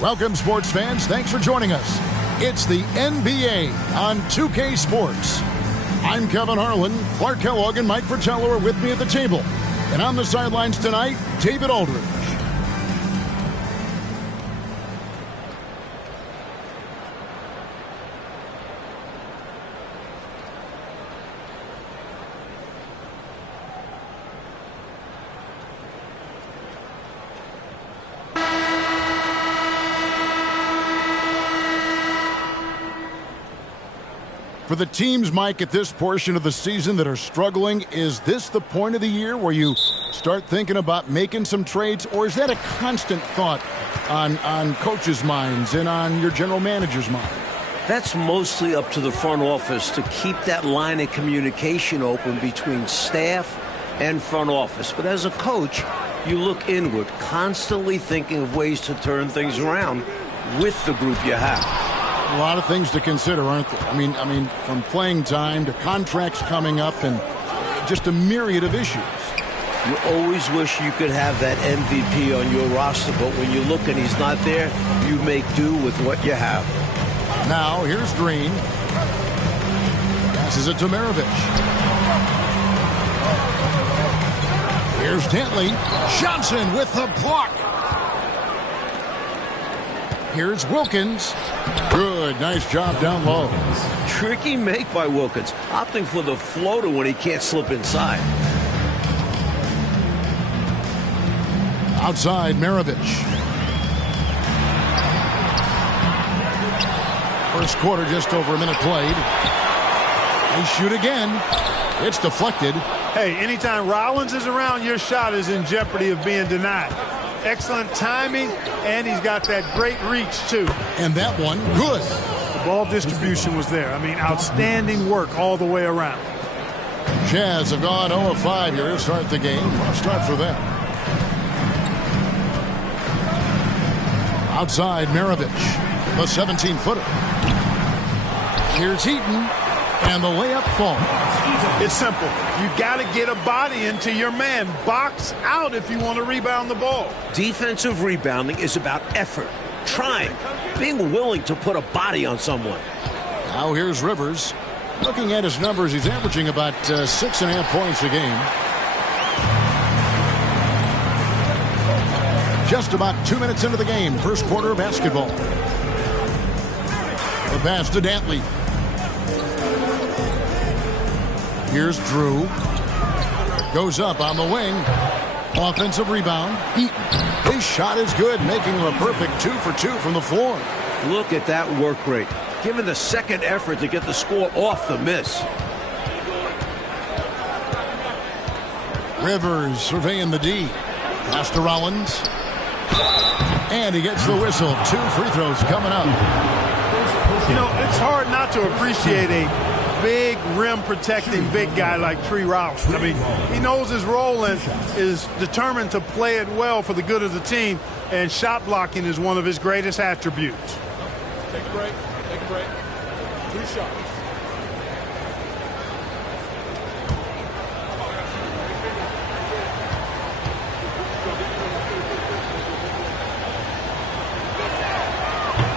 Welcome, sports fans. Thanks for joining us. It's the NBA on 2K Sports. I'm Kevin Harlan. Clark Kellogg and Mike Fratello are with me at the table. And on the sidelines tonight, David Aldridge. For the teams, Mike, at this portion of the season that are struggling, is this the point of the year where you start thinking about making some trades, or is that a constant thought on coaches' minds and on your general manager's mind? That's mostly up to the front office to keep that line of communication open between staff and front office. But as a coach, you look inward, constantly thinking of ways to turn things around with the group you have. A lot of things to consider, aren't there? I mean, from playing time to contracts coming up and just a myriad of issues. You always wish you could have that MVP on your roster, but when you look and he's not there, you make do with what you have. Now, here's Green. Passes it to Maravich. Here's Dantley. Johnson with the block. Here's Wilkins. Good, nice job down low. Tricky make by Wilkins, opting for the floater when he can't slip inside. Outside, Maravich. First quarter, just over a minute played. They shoot again. It's deflected. Hey, anytime Rollins is around, your shot is in jeopardy of being denied. Excellent timing, and he's got that great reach, too. And that one, good. The ball distribution was there. I mean, outstanding work all the way around. Jazz have gone 0 of 5 here to start the game. Rough start for them. Outside, Maravich, the 17-footer. Here's Heaton, and the layup falls. It's simple. You got to get a body into your man. Box out if you want to rebound the ball. Defensive rebounding is about effort, trying, being willing to put a body on someone. Now here's Rivers. Looking at his numbers, he's averaging about 6.5 points a game. Just about 2 minutes into the game, first quarter of basketball. The pass to Dantley. Here's Drew. Goes up on the wing. Offensive rebound. Heaton. His shot is good, making him a perfect 2 for 2 from the floor. Look at that work rate. Given the second effort to get the score off the miss. Rivers surveying the D. Pass to Rollins. And he gets the whistle. 2 free throws coming up. You know, it's hard not to appreciate a big rim protecting big guy like Tree Rollins. I mean, he knows his role and is determined to play it well for the good of the team, and shot blocking is one of his greatest attributes. Take a break. Take a break. 2 shots.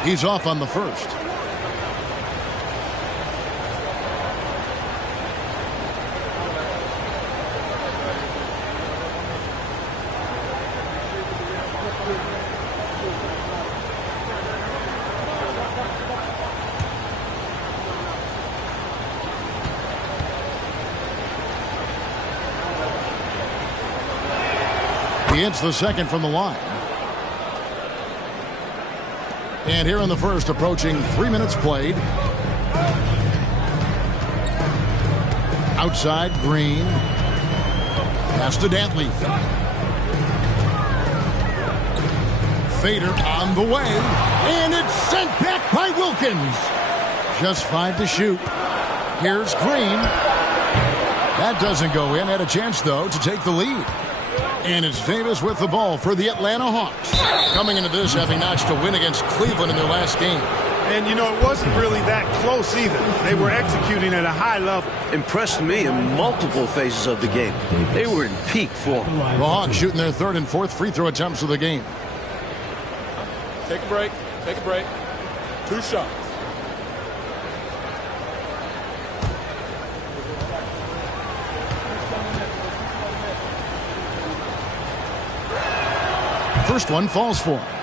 He's off on the first. He hits the second from the line. And here in the first, approaching 3 minutes played. Outside, Green. Pass to Dantley. Fader on the way. And it's sent back by Wilkins. Just 5 to shoot. Here's Green. That doesn't go in. Had a chance, though, to take the lead. And it's Davis with the ball for the Atlanta Hawks. Coming into this, having notched a win against Cleveland in their last game. And, you know, it wasn't really that close either. They were executing at a high level. Impressed me in multiple phases of the game. They were in peak form. The Hawks shooting their third and fourth free throw attempts of the game. Take a break. Take a break. 2 shots. First one falls for him.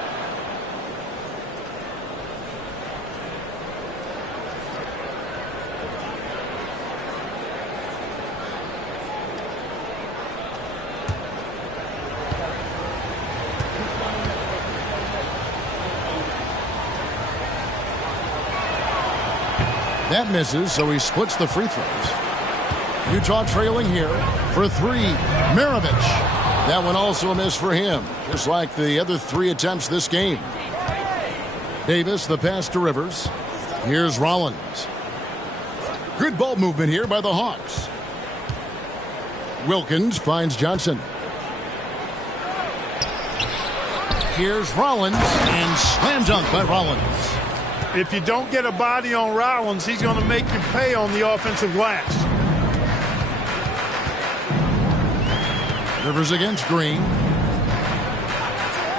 That misses, so he splits the free throws. Utah trailing here for 3. Maravich. That one also a miss for him, just like the other 3 attempts this game. Davis, the pass to Rivers. Here's Rollins. Good ball movement here by the Hawks. Wilkins finds Johnson. Here's Rollins, and slam dunk by Rollins. If you don't get a body on Rollins, he's going to make you pay on the offensive glass. Rivers against Green.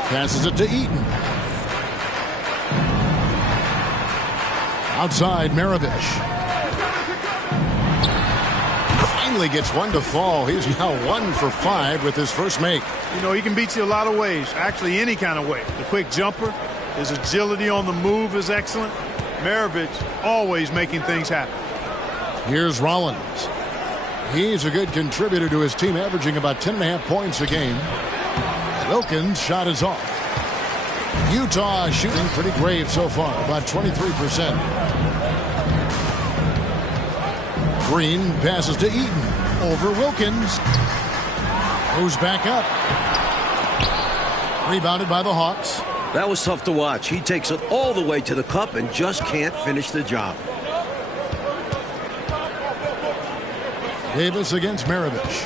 Passes it to Eaton. Outside, Maravich. Finally gets one to fall. He's now 1 for 5 with his first make. You know, he can beat you a lot of ways, actually any kind of way. The quick jumper, his agility on the move is excellent. Maravich always making things happen. Here's Rollins. He's a good contributor to his team, averaging about 10.5 points a game. Wilkins' shot is off. Utah shooting pretty grave so far, about 23%. Green passes to Eaton. Over Wilkins. Goes back up. Rebounded by the Hawks. That was tough to watch. He takes it all the way to the cup and just can't finish the job. Davis against Maravich.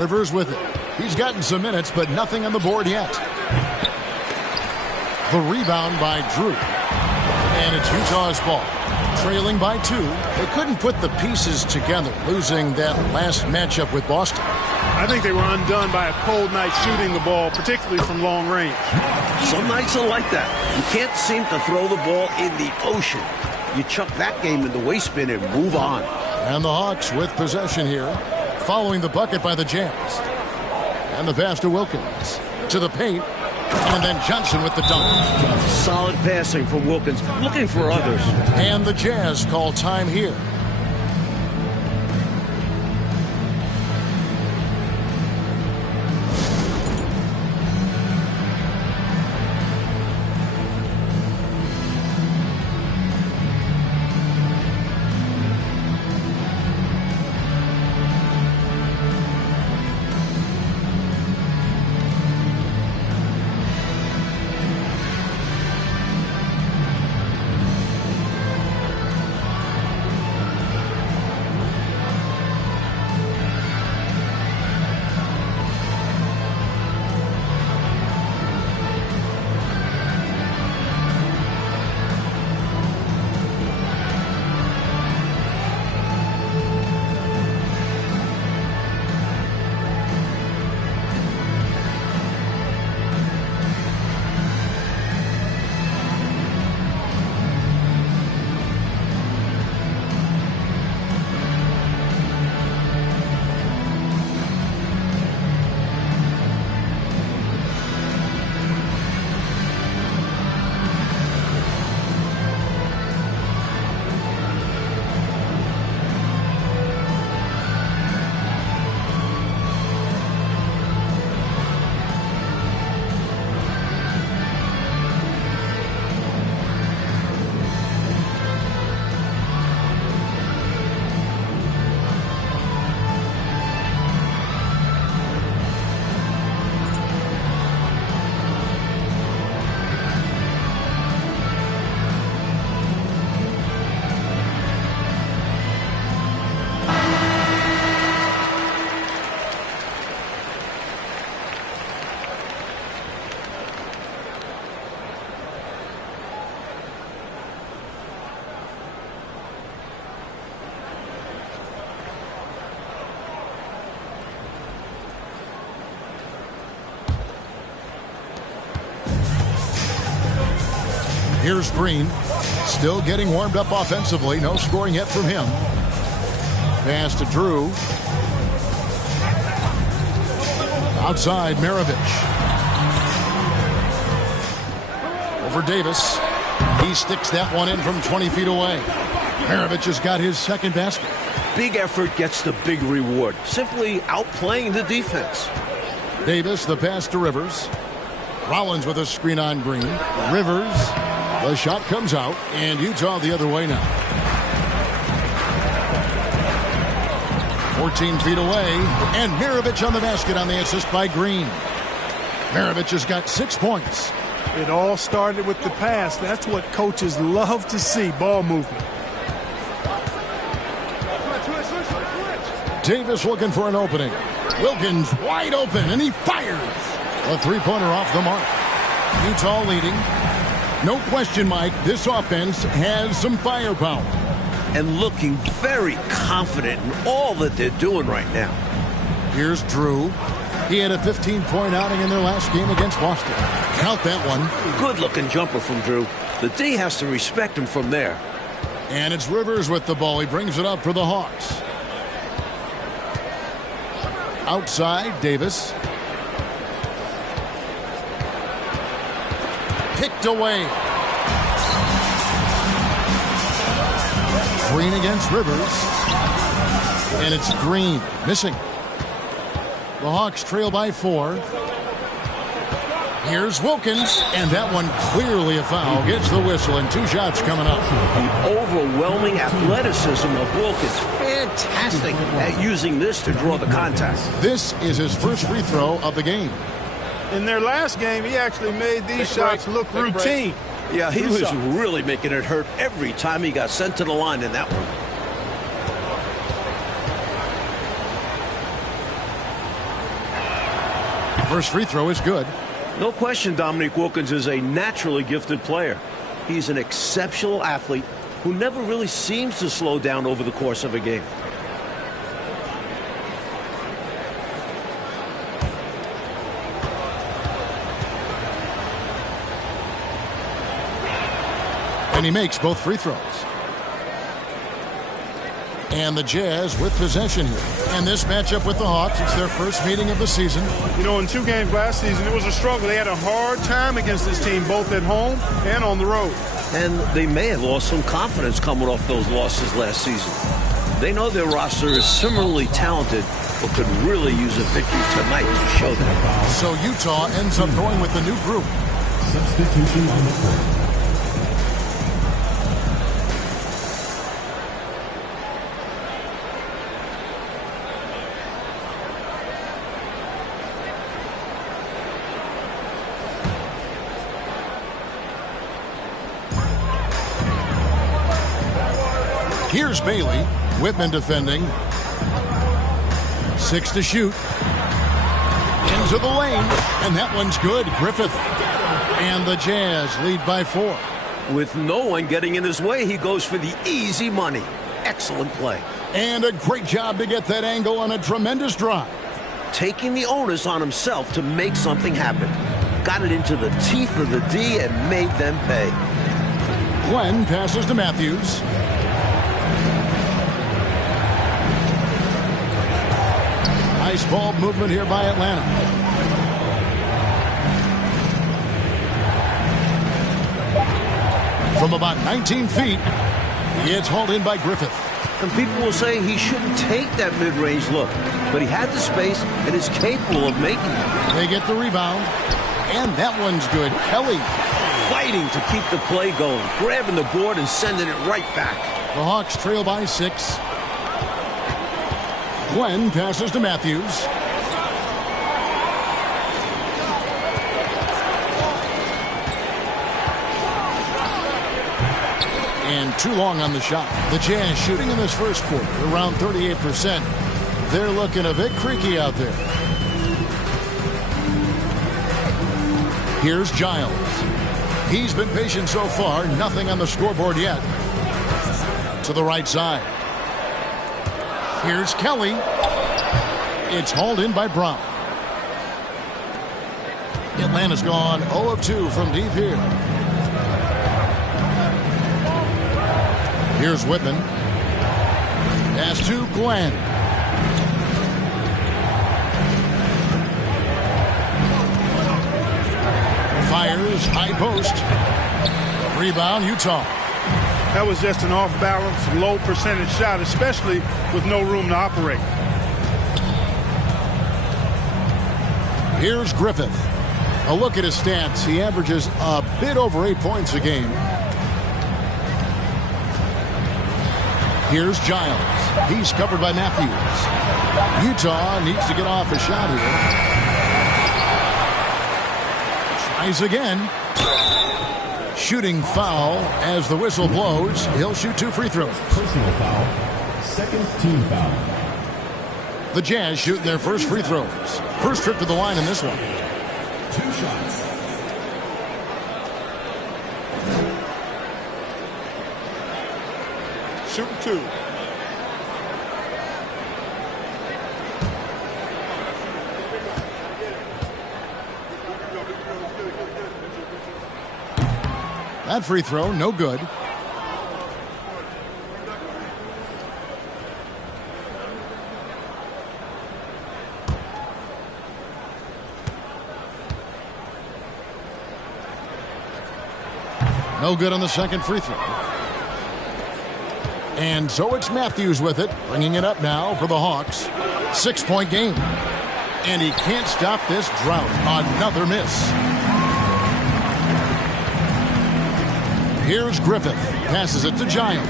Rivers with it. He's gotten some minutes, but nothing on the board yet. The rebound by Drew. And it's Utah's ball. Trailing by 2. They couldn't put the pieces together, losing that last matchup with Boston. I think they were undone by a cold night shooting the ball, particularly from long range. Some nights are like that. You can't seem to throw the ball in the ocean. You chuck that game in the waste bin and move on. And the Hawks with possession here, following the bucket by the Jazz. And the pass to Wilkins. To the paint. And then Johnson with the dunk. Solid passing from Wilkins, looking for others. And the Jazz call time here. Here's Green. Still getting warmed up offensively. No scoring yet from him. Pass to Drew. Outside, Maravich. Over Davis. He sticks that one in from 20 feet away. Maravich has got his second basket. Big effort gets the big reward. Simply outplaying the defense. Davis, the pass to Rivers. Rollins with a screen on Green. Rivers. The shot comes out, and Utah the other way now. 14 feet away, and Maravich on the basket on the assist by Green. Maravich has got 6 points. It all started with the pass. That's what coaches love to see, ball movement. Davis looking for an opening. Wilkins wide open, and he fires. A three-pointer off the mark. Utah leading. No question, Mike, this offense has some firepower. And looking very confident in all that they're doing right now. Here's Drew. He had a 15-point outing in their last game against Boston. Count that one. Good-looking jumper from Drew. The D has to respect him from there. And it's Rivers with the ball. He brings it up for the Hawks. Outside, Davis. Picked away. Green against Rivers. And it's Green missing. The Hawks trail by 4. Here's Wilkins, and that one clearly a foul. Gets the whistle, and 2 shots coming up. The overwhelming athleticism of Wilkins. Fantastic at using this to draw the contact. This is his first free throw of the game. In their last game, he actually made these shots look routine. Yeah, he was really making it hurt every time he got sent to the line in that one. First free throw is good. No question Dominique Wilkins is a naturally gifted player. He's an exceptional athlete who never really seems to slow down over the course of a game. And he makes both free throws. And the Jazz with possession here. And this matchup with the Hawks, it's their first meeting of the season. You know, in 2 games last season, it was a struggle. They had a hard time against this team, both at home and on the road. And they may have lost some confidence coming off those losses last season. They know their roster is similarly talented, but could really use a victory tonight to show that. So Utah ends up going with the new group. Substitution on the court. Here's Bailey. Whitman defending. 6 to shoot. Into the lane. And that one's good. Griffith. And the Jazz lead by 4. With no one getting in his way, he goes for the easy money. Excellent play. And a great job to get that angle on a tremendous drive. Taking the onus on himself to make something happen. Got it into the teeth of the D and made them pay. Glenn passes to Matthews. Nice ball movement here by Atlanta. From about 19 feet, it's hauled in by Griffith. And people will say he shouldn't take that mid-range look, but he had the space and is capable of making it. They get the rebound, and that one's good. Kelly fighting to keep the play going, grabbing the board and sending it right back. The Hawks trail by 6. Glenn passes to Matthews. And too long on the shot. The Jazz shooting in this first quarter around 38%. They're looking a bit creaky out there. Here's Giles. He's been patient so far. Nothing on the scoreboard yet. To the right side. Here's Kelly. It's hauled in by Brown. Atlanta's gone 0 of 2 from deep here. Here's Whitman. Pass to Glenn. Fires, high post. Rebound, Utah. That was just an off-balance, low-percentage shot, especially with no room to operate. Here's Griffith. A look at his stats. He averages a bit over 8 points a game. Here's Giles. He's covered by Matthews. Utah needs to get off a shot here. Tries again. Shooting foul as the whistle blows. He'll shoot 2 free throws. Personal foul. Second team foul. The Jazz shoot their first free throws. First trip to the line in this one. 2 shots. Shooting 2. That free throw, no good. No good on the second free throw. And so it's Matthews with it, bringing it up now for the Hawks. 6-point game. And he can't stop this drought. Another miss. Here's Griffith. Passes it to Giles.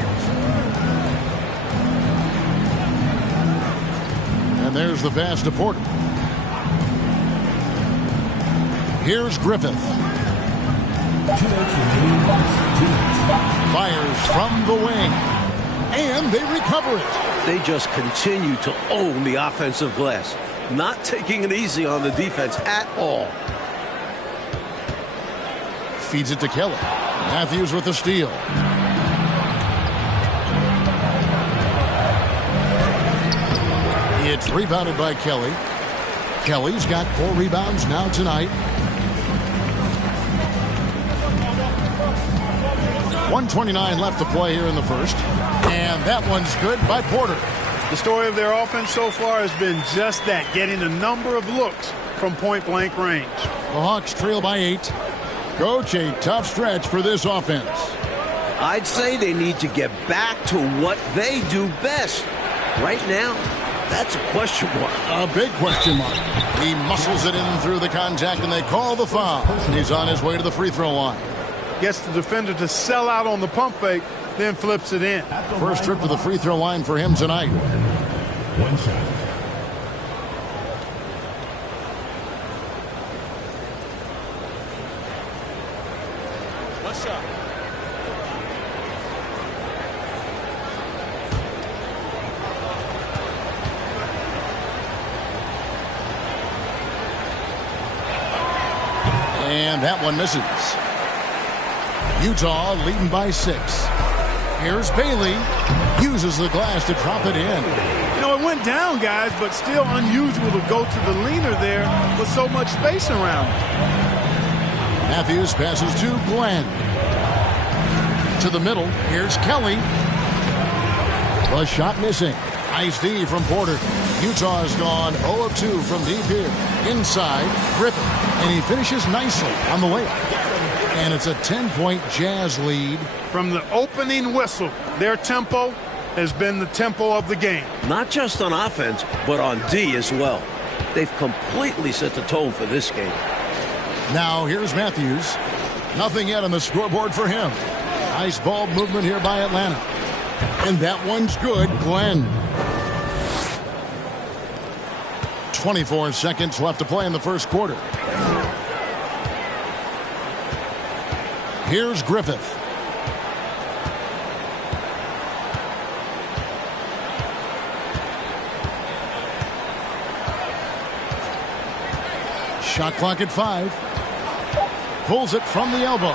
And there's the pass to Porter. Here's Griffith. Fires from the wing. And they recover it. They just continue to own the offensive glass. Not taking it easy on the defense at all. Feeds it to Kelly. Matthews with the steal. It's rebounded by Kelly. Kelly's got 4 rebounds now tonight. 1:29 left to play here in the first. And that one's good by Porter. The story of their offense so far has been just that, getting a number of looks from point-blank range. The Hawks trail by 8. Coach, a tough stretch for this offense. I'd say they need to get back to what they do best. Right now, that's a question mark. A big question mark. He muscles it in through the contact, and they call the foul. He's on his way to the free throw line. Gets the defender to sell out on the pump fake, then flips it in. First trip to the free throw line for him tonight. 1 shot. And that one misses. Utah leading by 6. Here's Bailey. Uses the glass to drop it in. You know, it went down, guys, but still unusual to go to the leaner there with so much space around. Matthews passes to Glenn. To the middle. Here's Kelly. The shot missing. Nice D from Porter. Utah has gone 0 of 2 from deep here. Inside, Griffith. And he finishes nicely on the layup. And it's a 10-point Jazz lead. From the opening whistle, their tempo has been the tempo of the game. Not just on offense, but on D as well. They've completely set the tone for this game. Now here's Matthews. Nothing yet on the scoreboard for him. Nice ball movement here by Atlanta. And that one's good. Glenn. 24 seconds left to play in the first quarter. Here's Griffith. Shot clock at 5. Pulls it from the elbow.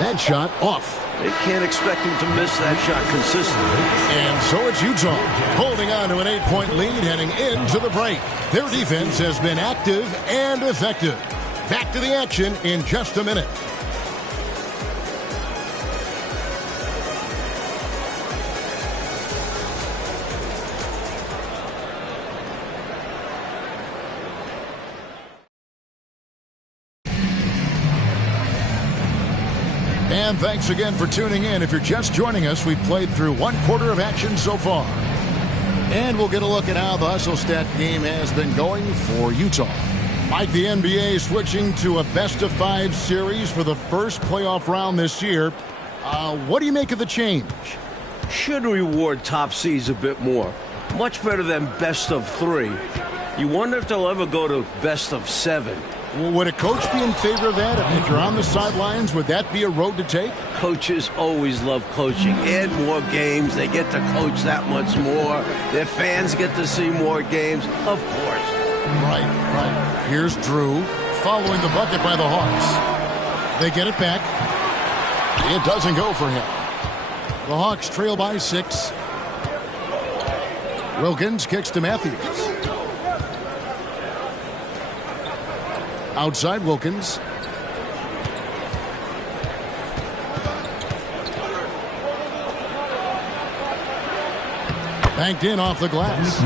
That shot off. They can't expect him to miss that shot consistently. And so it's Utah holding on to an 8-point lead heading into the break. Their defense has been active and effective. Back to the action in just a minute. And thanks again for tuning in. If you're just joining us, we've played through one quarter of action so far. And we'll get a look at how the Hustle-Stat game has been going for Utah. Like the NBA switching to a best-of-5 series for the first playoff round this year, what do you make of the change? Should reward top seeds a bit more. Much better than best of 3. You wonder if they'll ever go to best of 7. Well, would a coach be in favor of that? If you're on the sidelines, would that be a road to take? Coaches always love coaching. Add more games. They get to coach that much more. Their fans get to see more games. Of course. Right. Here's Drew following the bucket by the Hawks. They get it back. It doesn't go for him. The Hawks trail by 6. Wilkins kicks to Matthews. Outside Wilkins. Banked in off the glass.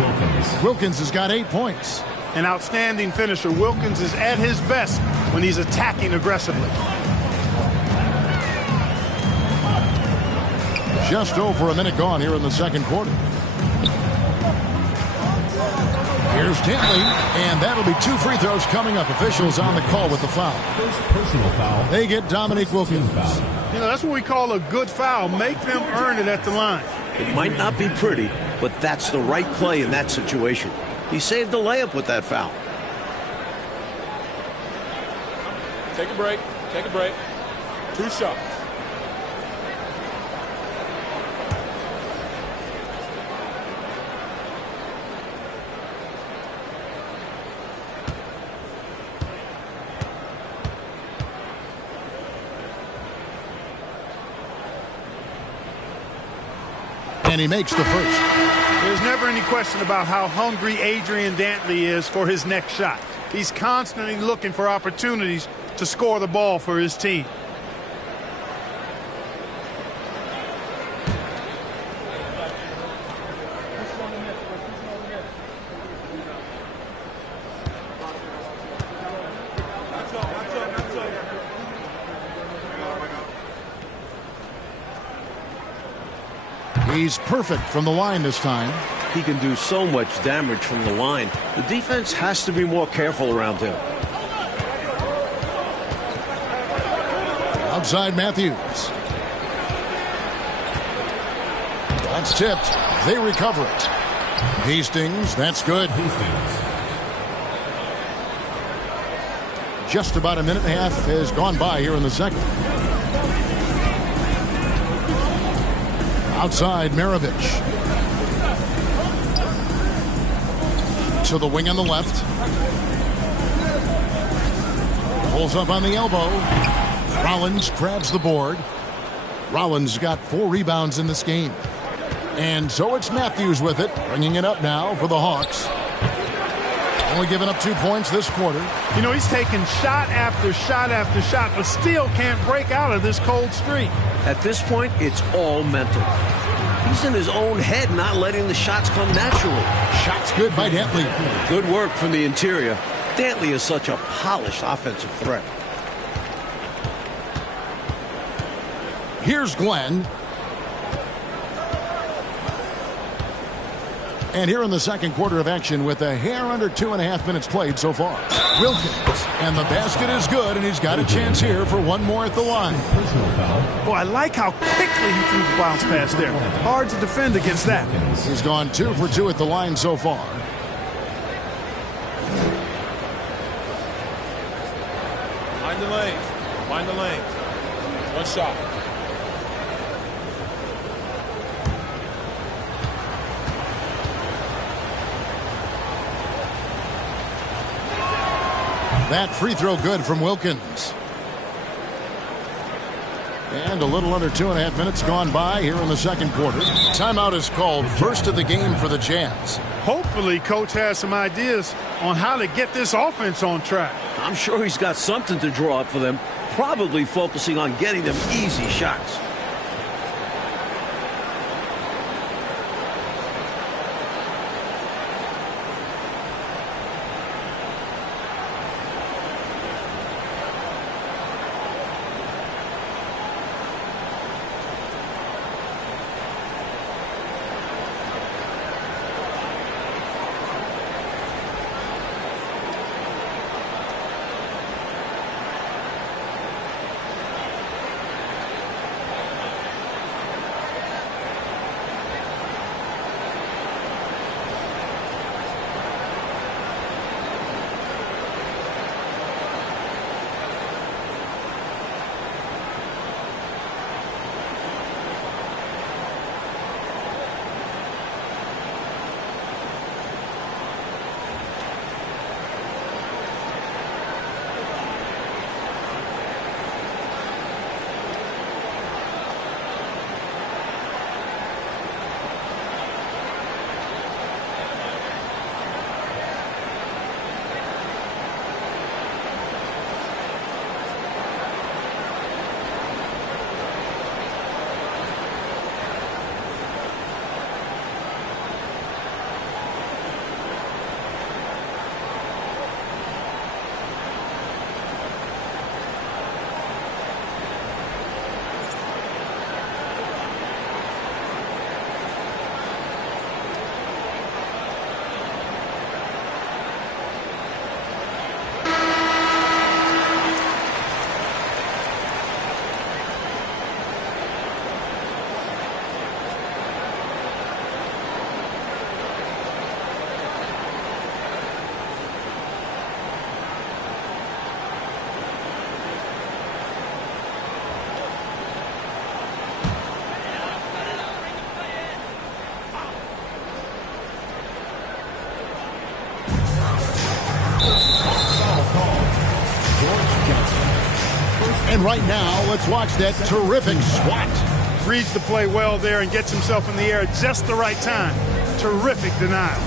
Wilkins has got 8 points. An outstanding finisher. Wilkins is at his best when he's attacking aggressively. Just over a minute gone here in the second quarter. Here's Dantley, and that'll be 2 free throws coming up. Officials on the call with the foul. First personal foul. They get Dominique Wilkins. You know, that's what we call a good foul. Make them earn it at the line. It might not be pretty, but that's the right play in that situation. He saved the layup with that foul. Take a break. 2 shots. And he makes the first. There's never any question about how hungry Adrian Dantley is for his next shot. He's constantly looking for opportunities to score the ball for his team. He's perfect from the line this time. He can do so much damage from the line. The defense has to be more careful around him. Outside Matthews. That's tipped. They recover it. Hastings, that's good. Just about a minute and a half has gone by here in the second. Outside Maravich. To the wing on the left. Pulls up on the elbow. Rollins grabs the board. Rollins got 4 rebounds in this game. And so it's Matthews with it, bringing it up now for the Hawks. Only giving up 2 points this quarter. You know, he's taking shot after shot after shot, but still can't break out of this cold streak. At this point, it's all mental. He's in his own head, not letting the shots come naturally. Shots good by Dantley. Good work from the interior. Dantley is such a polished offensive threat. Here's Glenn. And here in the second quarter of action with a hair under 2.5 minutes played so far. Wilkins. And the basket is good, and he's got a chance here for one more at the line. Boy, I like how quickly he threw the bounce pass there. Hard to defend against that. He's gone 2 for 2 at the line so far. Find the lanes. Find the lanes. 1 shot. That free throw good from Wilkins. And a little under 2.5 minutes gone by here in the second quarter. Timeout is called, first of the game for the Jazz. Hopefully, Coach has some ideas on how to get this offense on track. I'm sure he's got something to draw up for them, probably focusing on getting them easy shots. And right now, let's watch that terrific swat. Reads the play well there and gets himself in the air at just the right time. Terrific denial.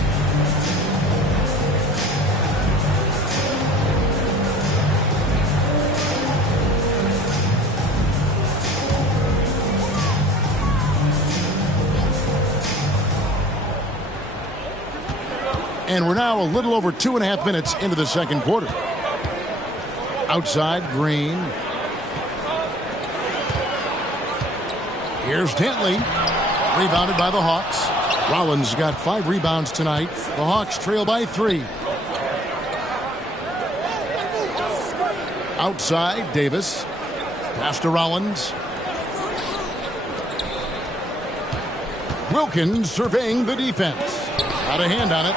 And we're now a little over 2.5 minutes into the second quarter. Outside, Green. Here's Dentley. Rebounded by the Hawks. Rollins got 5 rebounds tonight. The Hawks trail by 3. Outside, Davis. Pass to Rollins. Wilkins surveying the defense. Got a hand on it.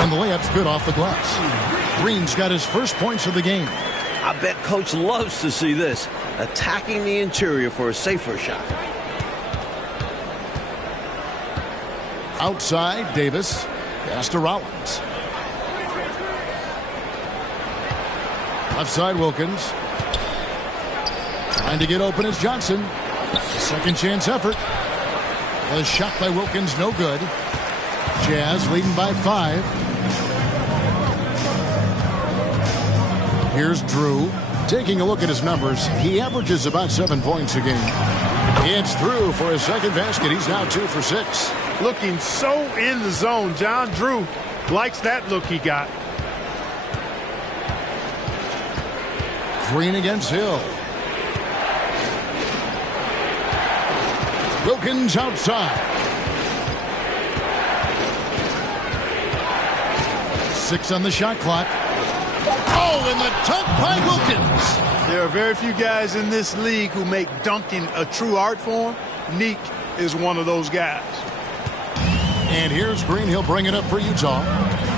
And the layup's good off the glass. Green's got his first points of the game. I bet Coach loves to see this. Attacking the interior for a safer shot. Outside, Davis. Pass to Rollins. Left side, Wilkins. Trying to get open is Johnson. Second chance effort. The shot by Wilkins, no good. Jazz leading by 5. Here's Drew. Taking a look at his numbers, he averages about 7 points a game. It's through for his second basket. He's now 2 for 6. Looking so in the zone. John Drew likes that look he got. Green against Hill. Wilkins outside. 6 on the shot clock. Oh, and the dunk by Wilkins. There are very few guys in this league who make dunking a true art form. Neek is one of those guys. And here's Green. He'll bring it up for Utah.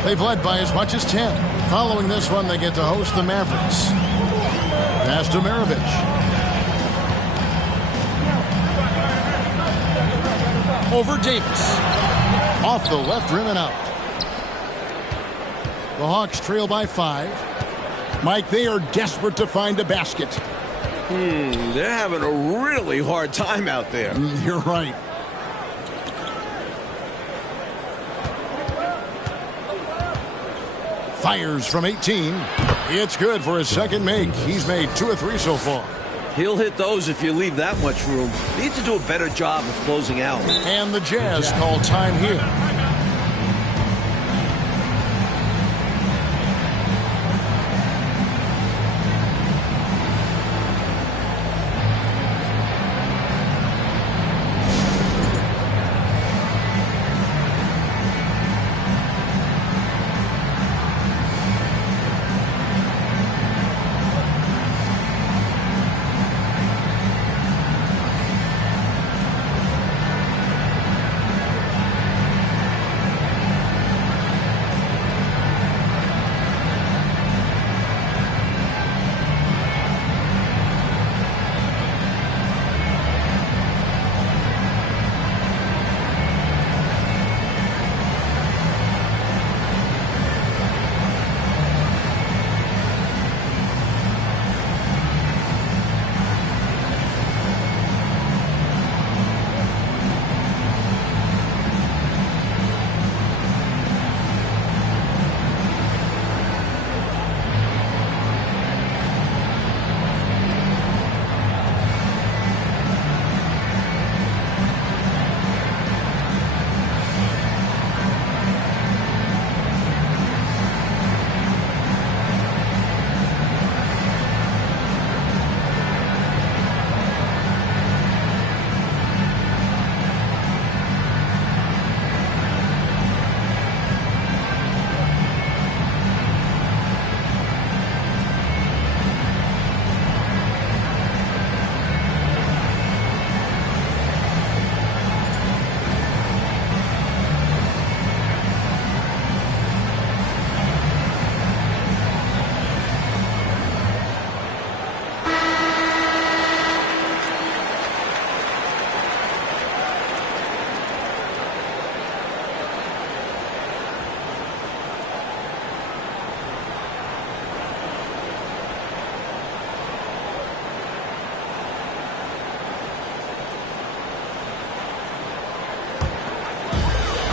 They've led by as much as 10. Following this one, they get to host the Mavericks. Pass to Maravich. Over Davis. Off the left rim and out. The Hawks trail by 5. Mike, they are desperate to find a basket. They're having a really hard time out there. You're right. Fires from 18. It's good for his second make. He's made 2 or 3 so far. He'll hit those if you leave that much room. Need to do a better job of closing out. And the Jazz call time here.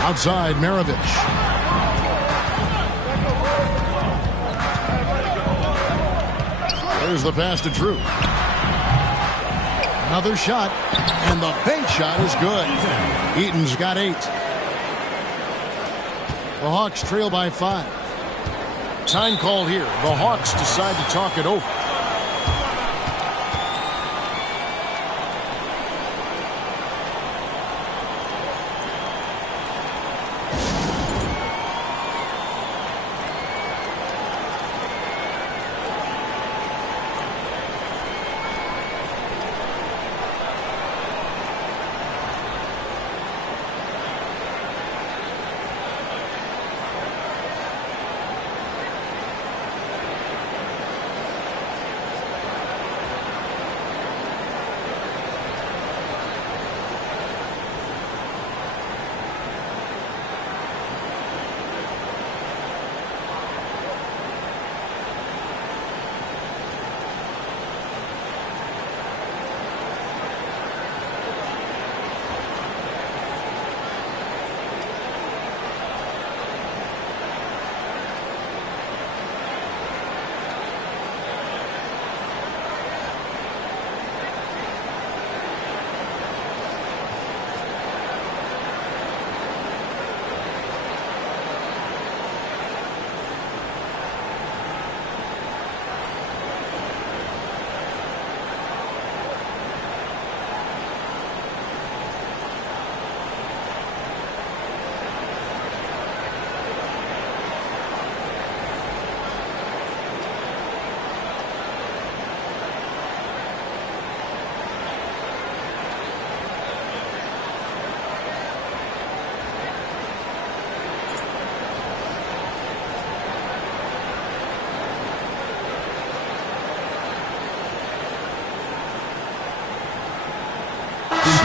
Outside, Maravich. There's the pass to Drew. Another shot, and the bank shot is good. Eaton's got 8. The Hawks trail by 5. Time called here. The Hawks decide to talk it over.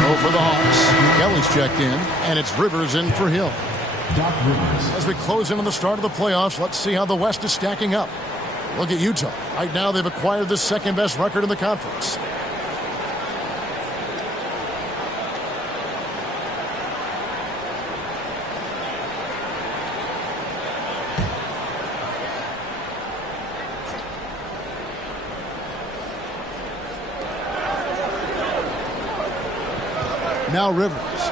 So for the Hawks, Kelly's checked in, and it's Rivers in for Hill. Doc Rivers. As we close in on the start of the playoffs, let's see how the West is stacking up. Look at Utah. Right now, they've acquired the second-best record in the conference. Now Rivers,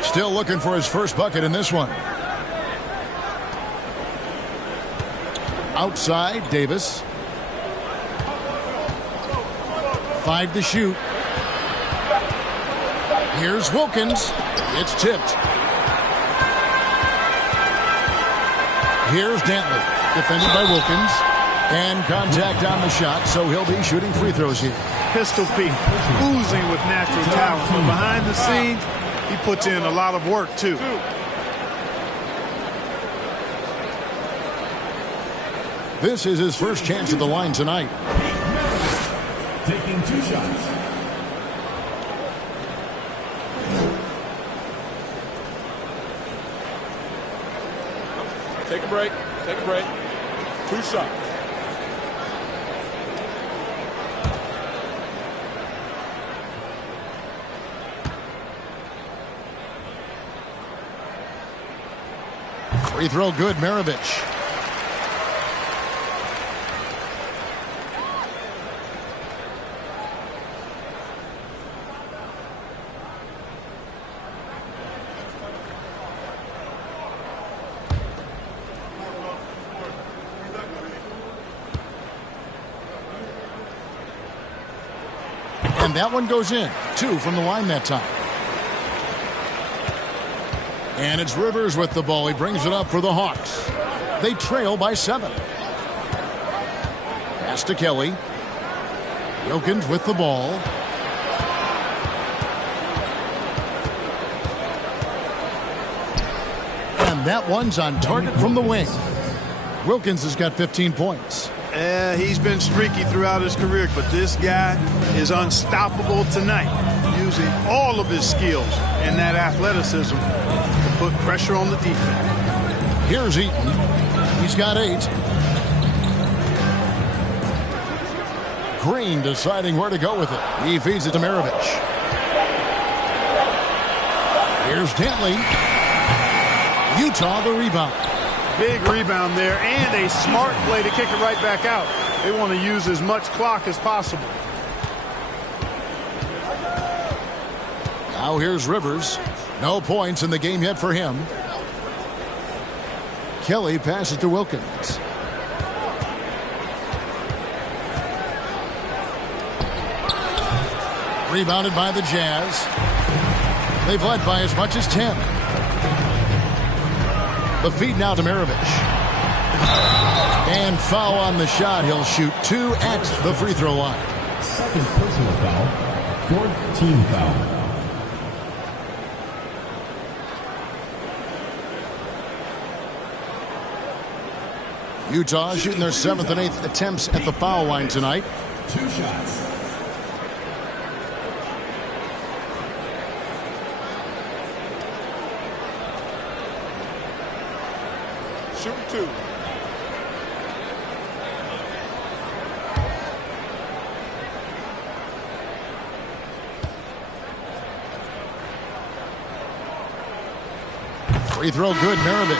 still looking for his first bucket in this one. Outside, Davis. 5 to shoot. Here's Wilkins. It's tipped. Here's Dantley, defended by Wilkins. And contact on the shot, so he'll be shooting free throws here. Pistol Pete, oozing with natural talent. But behind the scenes, he puts in a lot of work, too. This is his first chance at the line tonight. Taking 2 shots. Take a break. Take a break. 2 shots. Free throw good, Maravich. And that one goes in. 2 from the line that time. And it's Rivers with the ball. He brings it up for the Hawks. They trail by 7. Pass to Kelly. Wilkins with the ball. And that one's on target from the wing. Wilkins has got 15 points. He's been streaky throughout his career, but this guy is unstoppable tonight, using all of his skills and that athleticism to put pressure on the defense. Here's Eaton. He's got 8. Green deciding where to go with it. He feeds it to Maravich. Here's Dantley. Utah the rebound. Big rebound there and a smart play to kick it right back out. They want to use as much clock as possible. Now here's Rivers. No points in the game yet for him. Kelly passes to Wilkins. Rebounded by the Jazz. They've led by as much as 10. The feed now to Maravich. And foul on the shot. He'll shoot 2 at the free throw line. Second personal foul. Fourth team foul. Utah shooting their 7th and 8th attempts at the foul line tonight. 2 shots. Shoot 2. Free throw good, Maravich.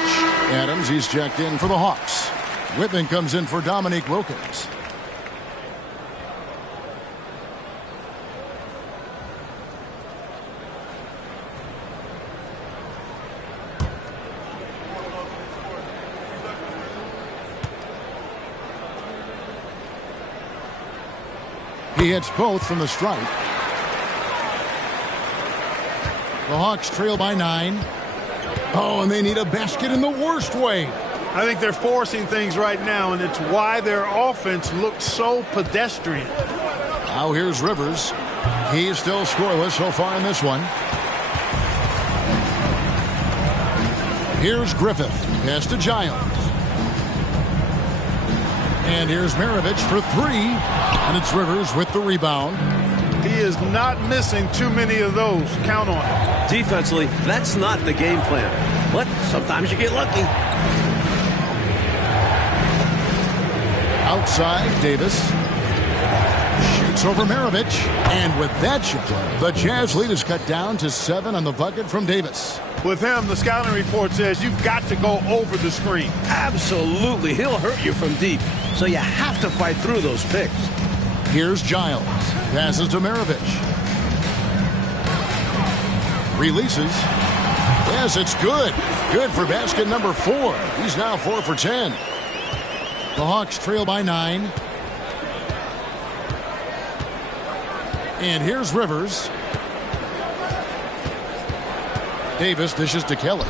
Adams, he's checked in for the Hawks. Whitman comes in for Dominique Wilkins. He hits both from the stripe. The Hawks trail by 9. Oh, and they need a basket in the worst way. I think they're forcing things right now, and it's why their offense looks so pedestrian. Now here's Rivers. He's still scoreless so far in this one. Here's Griffith. Pass to Giles. And here's Maravich for 3. And it's Rivers with the rebound. He is not missing too many of those. Count on it. Defensively, that's not the game plan. But sometimes you get lucky. Outside, Davis. Shoots over Maravich. And with that shot, the Jazz lead is cut down to 7 on the bucket from Davis. With him, the scouting report says you've got to go over the screen. Absolutely. He'll hurt you from deep. So you have to fight through those picks. Here's Giles. Passes to Maravich. Releases. Yes, it's good. Good for basket number 4. He's now 4 for 10. The Hawks trail by 9. And here's Rivers. Davis dishes to Kelly.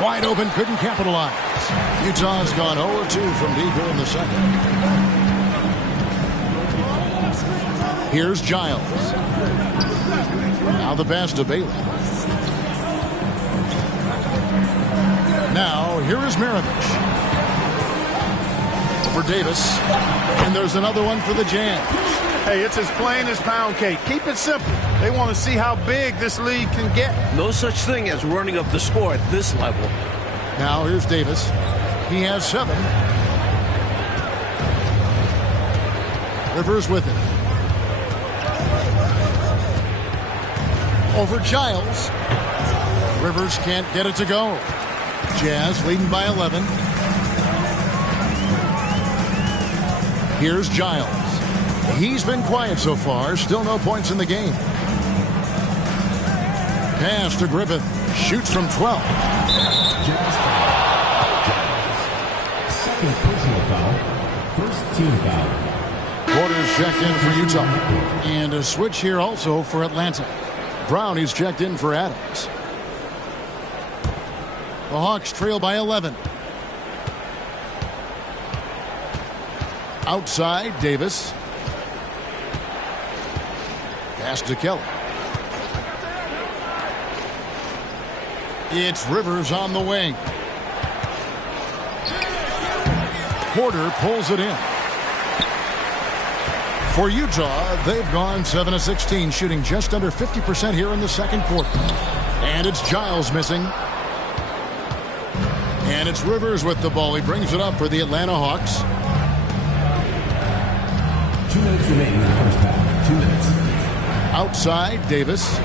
Wide open, couldn't capitalize. Utah's gone 0-2 from deep here in the second. Here's Giles. Now the pass to Bailey. Now here is Maravich. For Davis. And there's another one for the Jazz. Hey, it's as plain as pound cake. Keep it simple. They want to see how big this league can get. No such thing as running up the score at this level. Now here's Davis. He has 7. Rivers with it. Over Giles. Rivers can't get it to go. Jazz leading by 11. Here's Giles. He's been quiet so far. Still no points in the game. Pass to Griffith. Shoots from 12. Jazz foul. Second personal foul. First team foul. Porter's checked in for Utah. And a switch here also for Atlanta. Brownie's checked in for Adams. The Hawks trail by 11. Outside, Davis. Pass to Kelly. It's Rivers on the wing. Porter pulls it in. For Utah, they've gone 7 of 16, shooting just under 50% here in the second quarter. And it's Giles missing. And it's Rivers with the ball. He brings it up for the Atlanta Hawks. 2 minutes remaining in the first half. 2 minutes. Outside, Davis.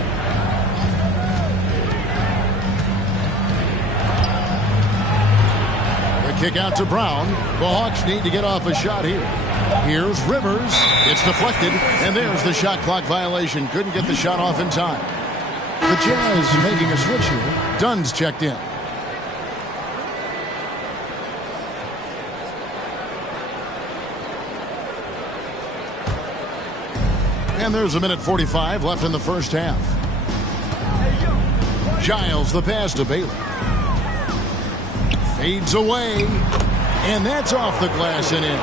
kick out to Brown. The Hawks need to get off a shot here. Here's Rivers. It's deflected, and there's the shot clock violation. Couldn't get the shot off in time. The Jazz making a switch here. Dunn's checked in. And there's a minute 45 left in the first half. Giles the pass to Bailey. Fades away. And that's off the glass and in.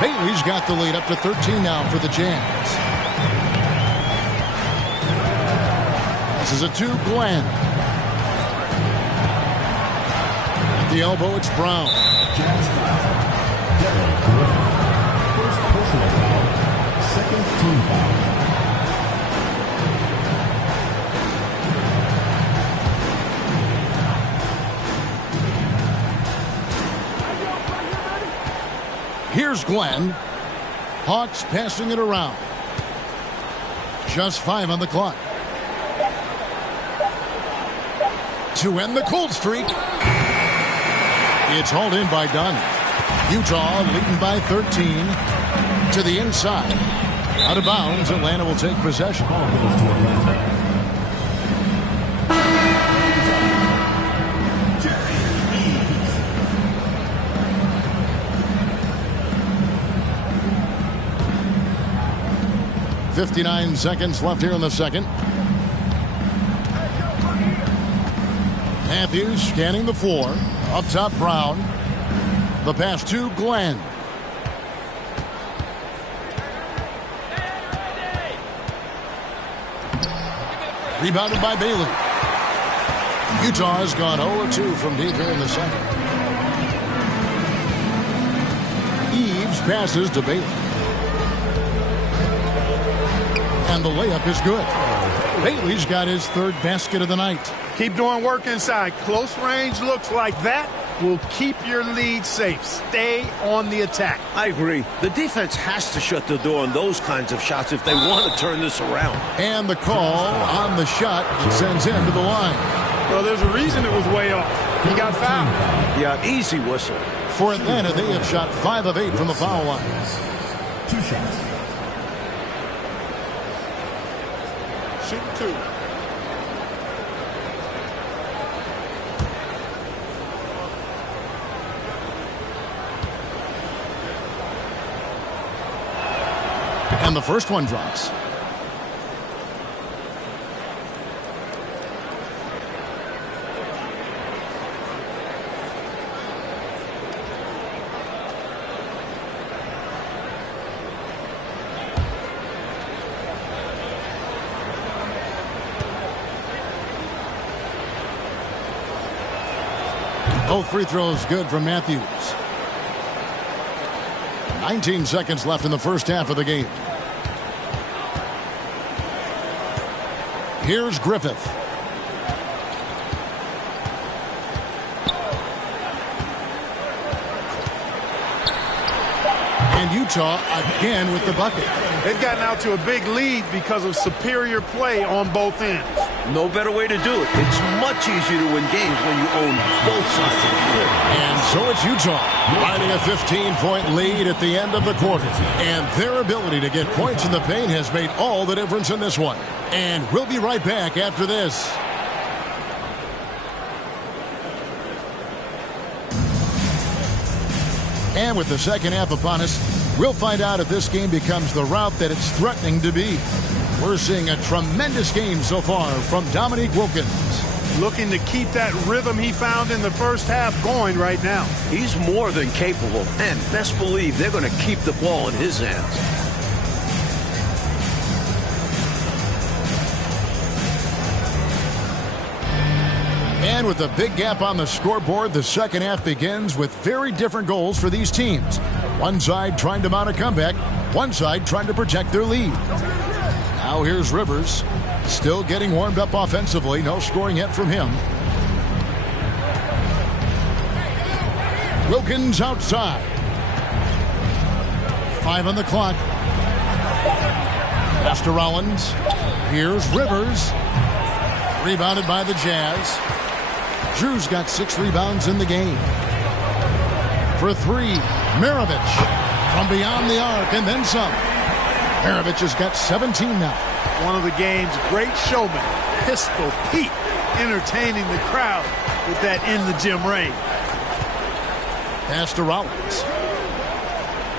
Bailey's got the lead up to 13 now for the Jazz. This is a 2, Glenn. At the elbow, it's Brown. Jazz foul. Derek Griffin. First personal foul. Second team foul. Here's Glenn. Hawks passing it around. Just 5 on the clock. To end the cold streak. It's hauled in by Dunn. Utah leading by 13. To the inside. Out of bounds. Atlanta will take possession. Ball goes to Atlanta. 59 seconds left here in the second. Matthews scanning the floor. Up top, Brown. The pass to Glenn. Rebounded by Bailey. Utah has gone 0-2 from deep here in the second. Eves passes to Bailey. And the layup is good. Bailey's got his third basket of the night. Keep doing work inside. Close range looks like that will keep your lead safe. Stay on the attack. I agree. The defense has to shut the door on those kinds of shots if they want to turn this around. And the call on the shot sends him to the line. Well, there's a reason it was way off. He got fouled. Yeah, easy whistle. For Atlanta, they have shot 5 of 8 from the foul line. 2 shots. Shoot 2. And the first one drops. Both free throws good from Matthews. 19 seconds left in the first half of the game. Here's Griffith. And Utah again with the bucket. They've gotten out to a big lead because of superior play on both ends. No better way to do it. It's much easier to win games when you own both sides of the floor. And so it's Utah riding a 15-point lead at the end of the quarter. And their ability to get points in the paint has made all the difference in this one. And we'll be right back after this. And with the second half upon us, we'll find out if this game becomes the route that it's threatening to be. We're seeing a tremendous game so far from Dominique Wilkins. Looking to keep that rhythm he found in the first half going right now. He's more than capable, and best believe they're going to keep the ball in his hands. And with a big gap on the scoreboard, the second half begins with very different goals for these teams. One side trying to mount a comeback, one side trying to protect their lead. Now here's Rivers, still getting warmed up offensively. No scoring yet from him. Wilkins outside. 5 on the clock. Pass to Rollins. Here's Rivers. Rebounded by the Jazz. Drew's got 6 rebounds in the game. For three, Maravich from beyond the arc and then some. Maravich has got 17 now. One of the game's great showmen, Pistol Pete, entertaining the crowd with that in-the-gym rain. Pass to Rollins.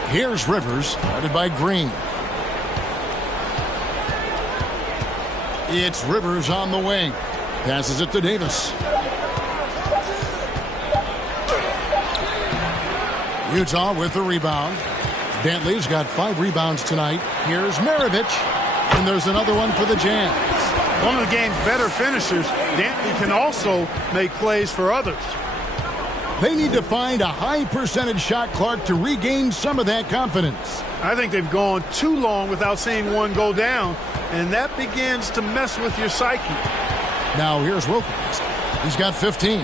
Here's Rivers, guarded by Green. It's Rivers on the wing. Passes it to Davis. Utah with the rebound. Dantley's got 5 rebounds tonight. Here's Maravich. And there's another one for the Jazz. One of the game's better finishers, Dantley can also make plays for others. They need to find a high percentage shot, Clark, to regain some of that confidence. I think they've gone too long without seeing one go down, and that begins to mess with your psyche. Now here's Wilkins. He's got 15.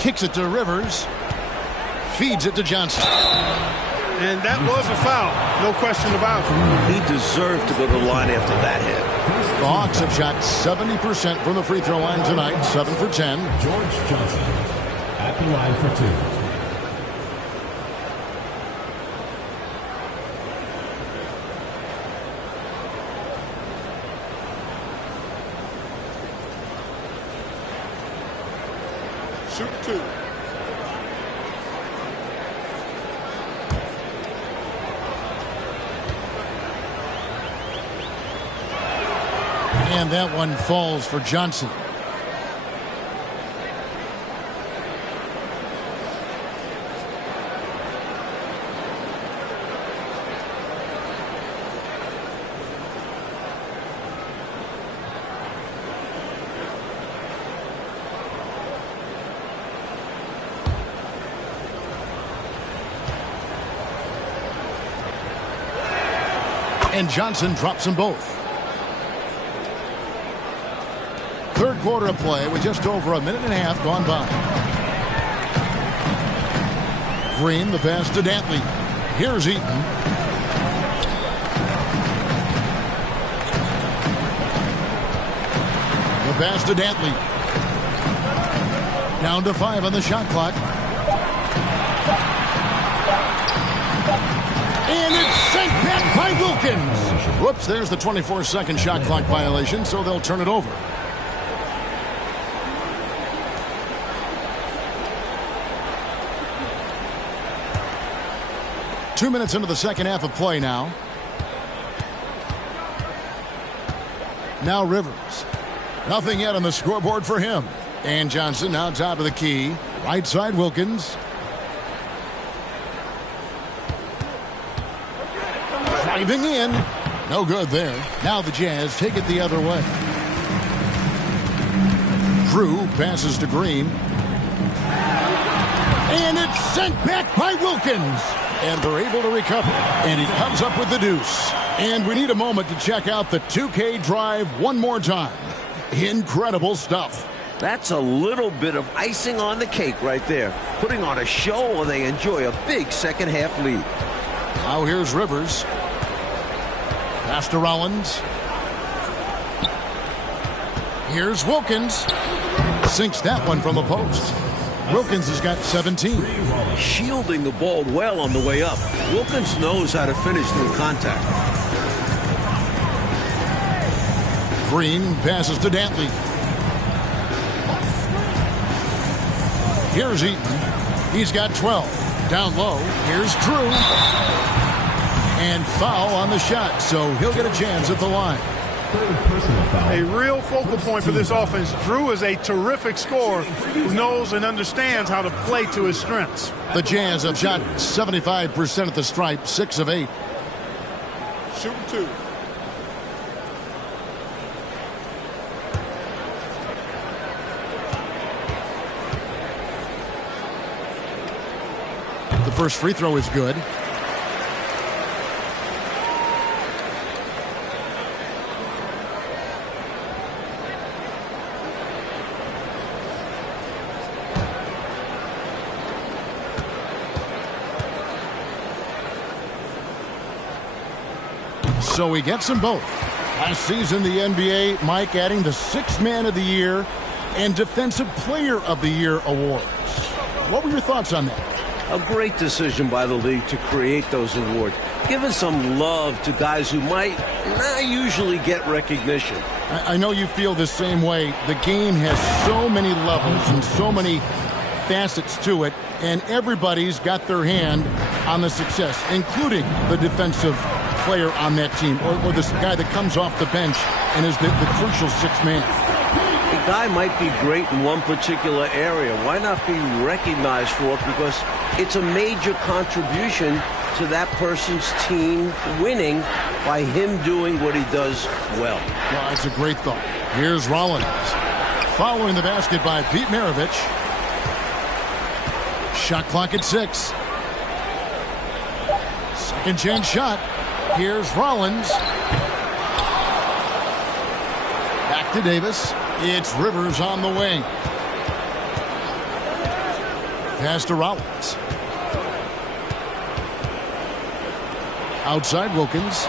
Kicks it to Rivers. Feeds it to Johnson. And that was a foul, no question about it. He deserved to go to the line after that hit. The Hawks have shot 70% from the free throw line tonight, 7 for 10. George Johnson at the line for 2. Shoot 2. And that one falls for Johnson. And Johnson drops them both. Third quarter of play with just over a minute and a half gone by. Green, the pass to Dantley. Here's Eaton. The pass to Dantley. Down to 5 on the shot clock. And it's sent back by Wilkins. Whoops, there's the 24-second shot clock violation, so they'll turn it over. Two minutes into the second half of play now. Now Rivers. Nothing yet on the scoreboard for him. And Johnson now top of the key. Right side Wilkins. Driving in. No good there. Now the Jazz take it the other way. Drew passes to Green. And it's sent back by Wilkins. And they're able to recover. And he comes up with the deuce. And we need a moment to check out the 2K drive one more time. Incredible stuff. That's a little bit of icing on the cake right there. Putting on a show while they enjoy a big second half lead. Now here's Rivers. Pass to Rollins. Here's Wilkins. Sinks that one from the post. Wilkins has got 17. Shielding the ball well on the way up. Wilkins knows how to finish through contact. Green passes to Dantley. Here's Eaton. He's got 12. Down low. Here's Drew. And foul on the shot, so he'll get a chance at the line. A real focal point for this offense. Drew is a terrific scorer who knows and understands how to play to his strengths. The Jazz have shot 75% at the stripe, 6 of 8. Shoot 2. The first free throw is good. So he gets them both. Last season, the NBA, Mike, adding the 6th Man of the Year and Defensive Player of the Year awards. What were your thoughts on that? A great decision by the league to create those awards, giving some love to guys who might not usually get recognition. I know you feel the same way. The game has so many levels and so many facets to it, and everybody's got their hand on the success, including the defensive player on that team, or this guy that comes off the bench and is the crucial sixth man. A guy might be great in one particular area. Why not be recognized for it? Because it's a major contribution to that person's team winning by him doing what he does well. Well, that's a great thought. Here's Rollins. Following the basket by Pete Maravich. Shot clock at 6. Second chance shot. Here's Rollins. Back to Davis. It's Rivers on the wing. Pass to Rollins. Outside Wilkins.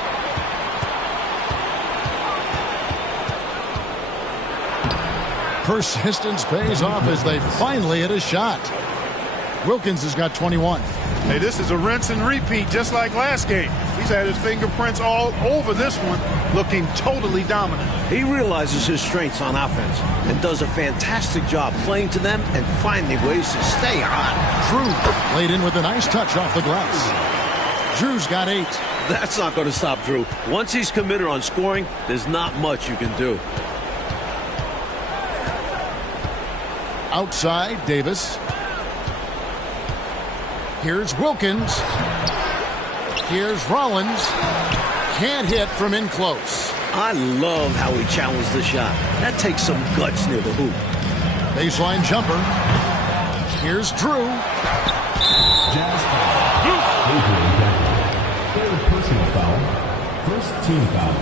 Persistence pays off as they finally hit a shot. Wilkins has got 21. Hey, this is a rinse and repeat just like last game. He's had his fingerprints all over this one, looking totally dominant. He realizes his strengths on offense and does a fantastic job playing to them and finding ways to stay hot. Drew laid in with a nice touch off the glass. Drew's got 8. That's not going to stop Drew. Once he's committed on scoring, there's not much you can do. Outside, Davis. Here's Wilkins. Here's Rollins. Can't hit from in close. I love how he challenged the shot. That takes some guts near the hoop. Baseline jumper. Here's Drew. Jazz foul. Adrian Beckler. Third personal foul. First team foul.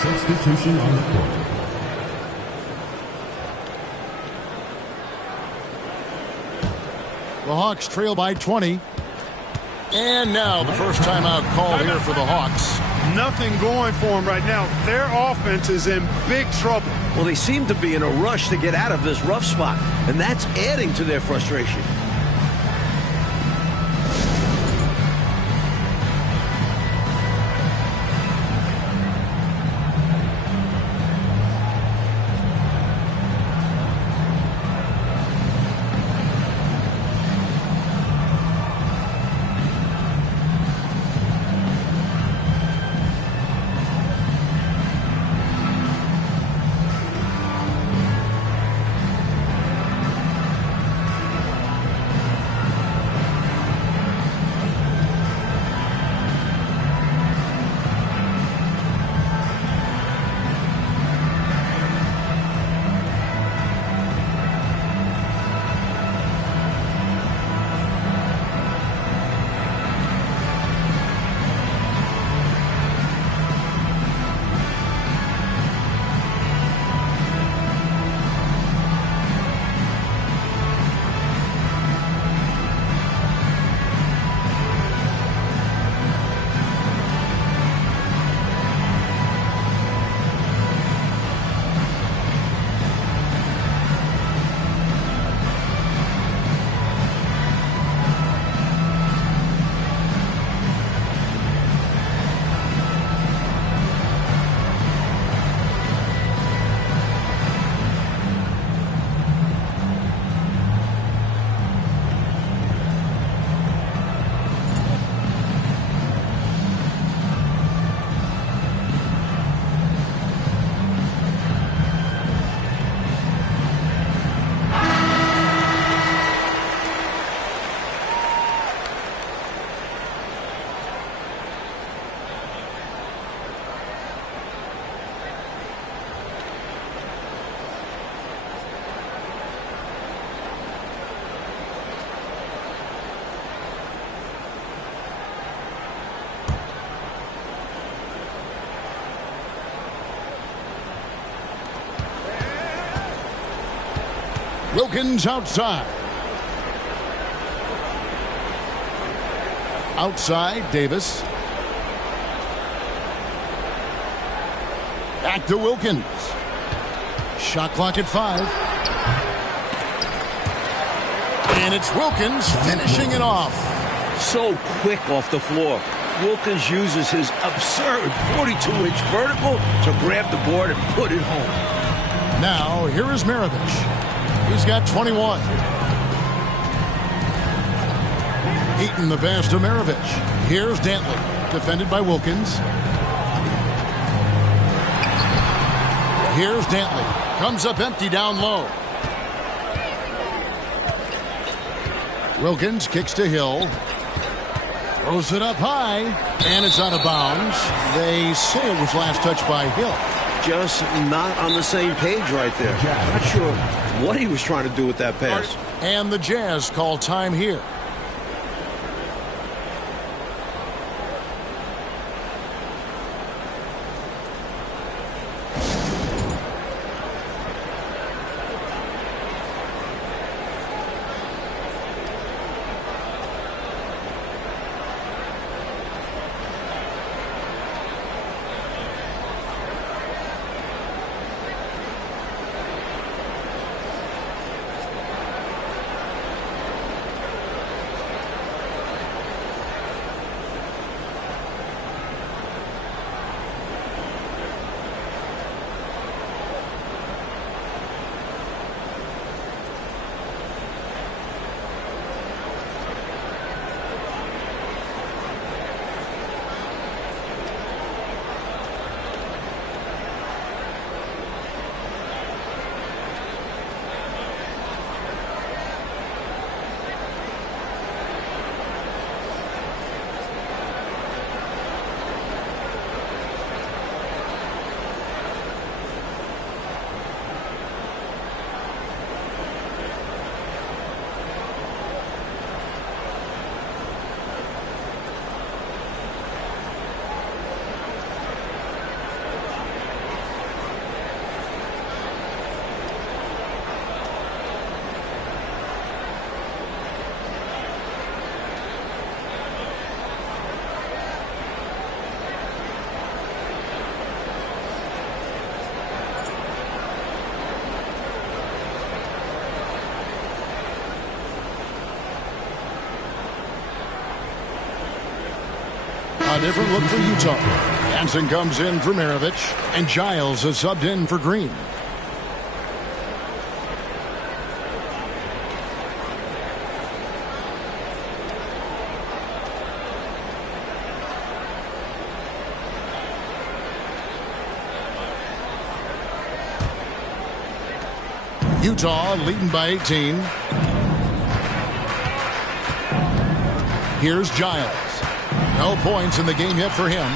Substitution on the court. The Hawks trail by 20. And now the first timeout call here for the Hawks. Nothing going for them right now. Their offense is in big trouble. Well, they seem to be in a rush to get out of this rough spot, and that's adding to their frustration. Wilkins outside. Outside, Davis. Back to Wilkins. Shot clock at 5. And it's Wilkins finishing it off. So quick off the floor. Wilkins uses his absurd 42-inch vertical to grab the board and put it home. Now, here is Maravich. He's got 21. Eaton the pass to Maravich. Here's Dantley, defended by Wilkins. Here's Dantley. Comes up empty down low. Wilkins kicks to Hill. Throws it up high, and it's out of bounds. They say it was last touched by Hill. Just not on the same page right there. Not sure what he was trying to do with that pass. And the Jazz call time here. A different look for Utah. Hansen comes in for Maravich, and Giles is subbed in for Green. Utah leading by 18. Here's Giles. No points in the game yet for him.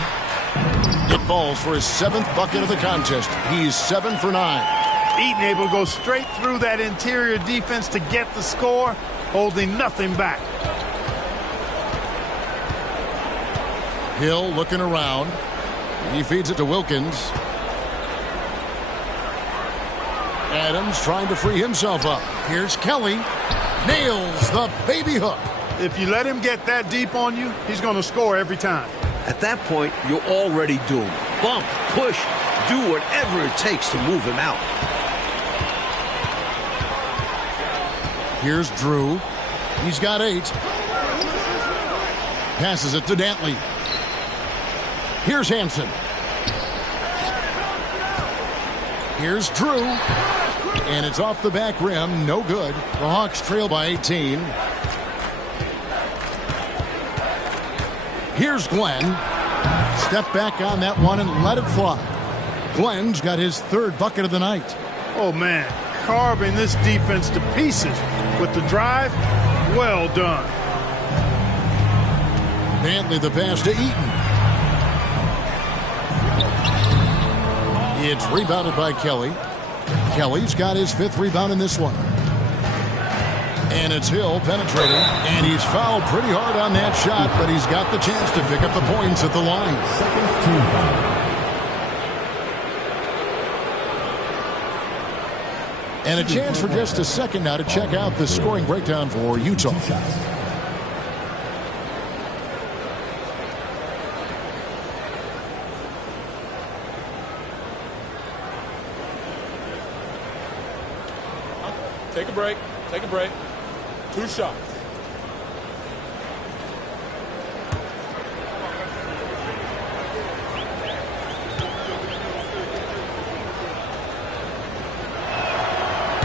It falls for his 7th bucket of the contest. He's 7 for 9. Eaton able to go straight through that interior defense to get the score, holding nothing back. Hill looking around. He feeds it to Wilkins. Adams trying to free himself up. Here's Kelly. Nails the baby hook. If you let him get that deep on you, he's going to score every time. At that point, you're already doomed. Bump, push, do whatever it takes to move him out. Here's Drew. He's got 8. Passes it to Dantley. Here's Hansen. Here's Drew. And it's off the back rim. No good. The Hawks trail by 18. Here's Glenn. Step back on that one and let it fly. Glenn's got his 3rd bucket of the night. Oh, man. Carving this defense to pieces with the drive. Well done. Dantley the pass to Eaton. It's rebounded by Kelly. Kelly's got his 5th rebound in this one. And it's Hill penetrating, and he's fouled pretty hard on that shot, but he's got the chance to pick up the points at the line. And a chance for just a second now to check out the scoring breakdown for Utah. Take a break. Take a break. 2 shots.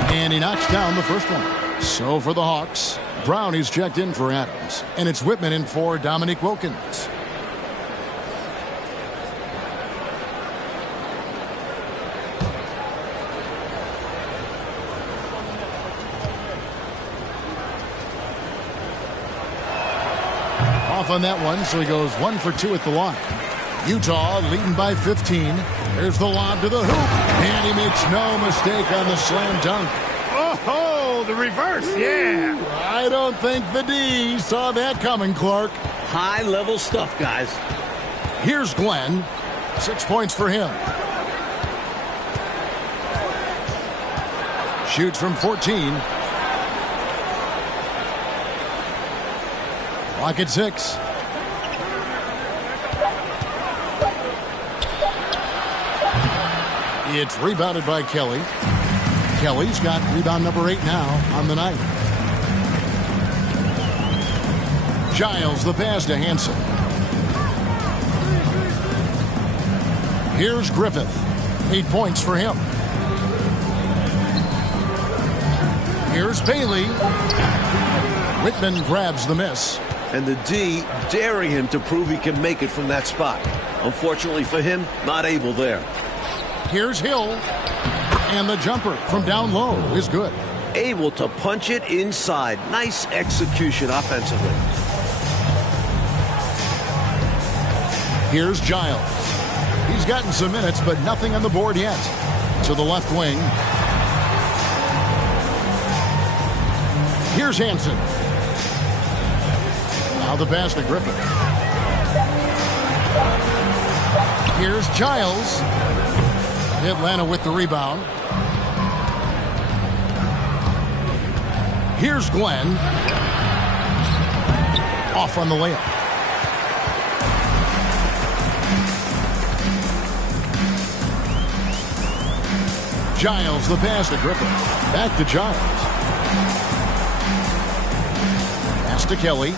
And he knocks down the first one. So for the Hawks, Brownie's checked in for Adams, and it's Whitman in for Dominique Wilkins. Off on that one, so he goes 1 for 2 at the line. Utah leading by 15. There's the lob to the hoop, and he makes no mistake on the slam dunk. Oh, the reverse, yeah. I don't think the D saw that coming, Clark. High-level stuff, guys. Here's Glenn. 6 points for him. Shoots from 14. Clock at 6. It's rebounded by Kelly. Kelly's got rebound number 8 now on the night. Giles the pass to Hansen. Here's Griffith. 8 points for him. Here's Bailey. Whitman grabs the miss. And the D daring him to prove he can make it from that spot. Unfortunately for him, not able there. Here's Hill. And the jumper from down low is good. Able to punch it inside. Nice execution offensively. Here's Giles. He's gotten some minutes, but nothing on the board yet. To the left wing. Here's Hansen. Now the pass to Griffin. Here's Giles. Atlanta with the rebound. Here's Glenn. Off on the layup. Giles the pass to Griffin. Back to Giles. Pass to Kelly.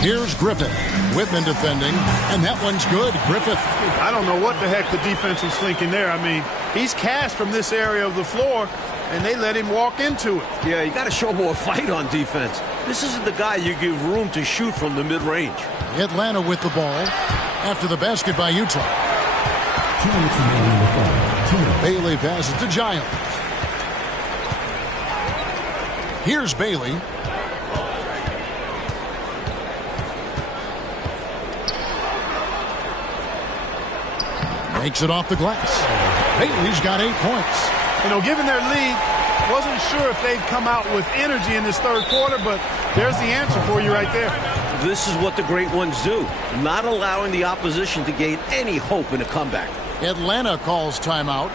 Here's Griffith. Whitman defending, and that one's good. Griffith. I don't know what the heck the defense was thinking there. I mean, he's cast from this area of the floor, and they let him walk into it. Yeah, you got to show more fight on defense. This isn't the guy you give room to shoot from the mid-range. Atlanta with the ball after the basket by Utah. Bailey passes to Giles. Here's Bailey. Makes it off the glass. Bailey's got 8 points. You know, given their lead, wasn't sure if they'd come out with energy in this third quarter, but there's the answer for you right there. This is what the great ones do, not allowing the opposition to gain any hope in a comeback. Atlanta calls timeout.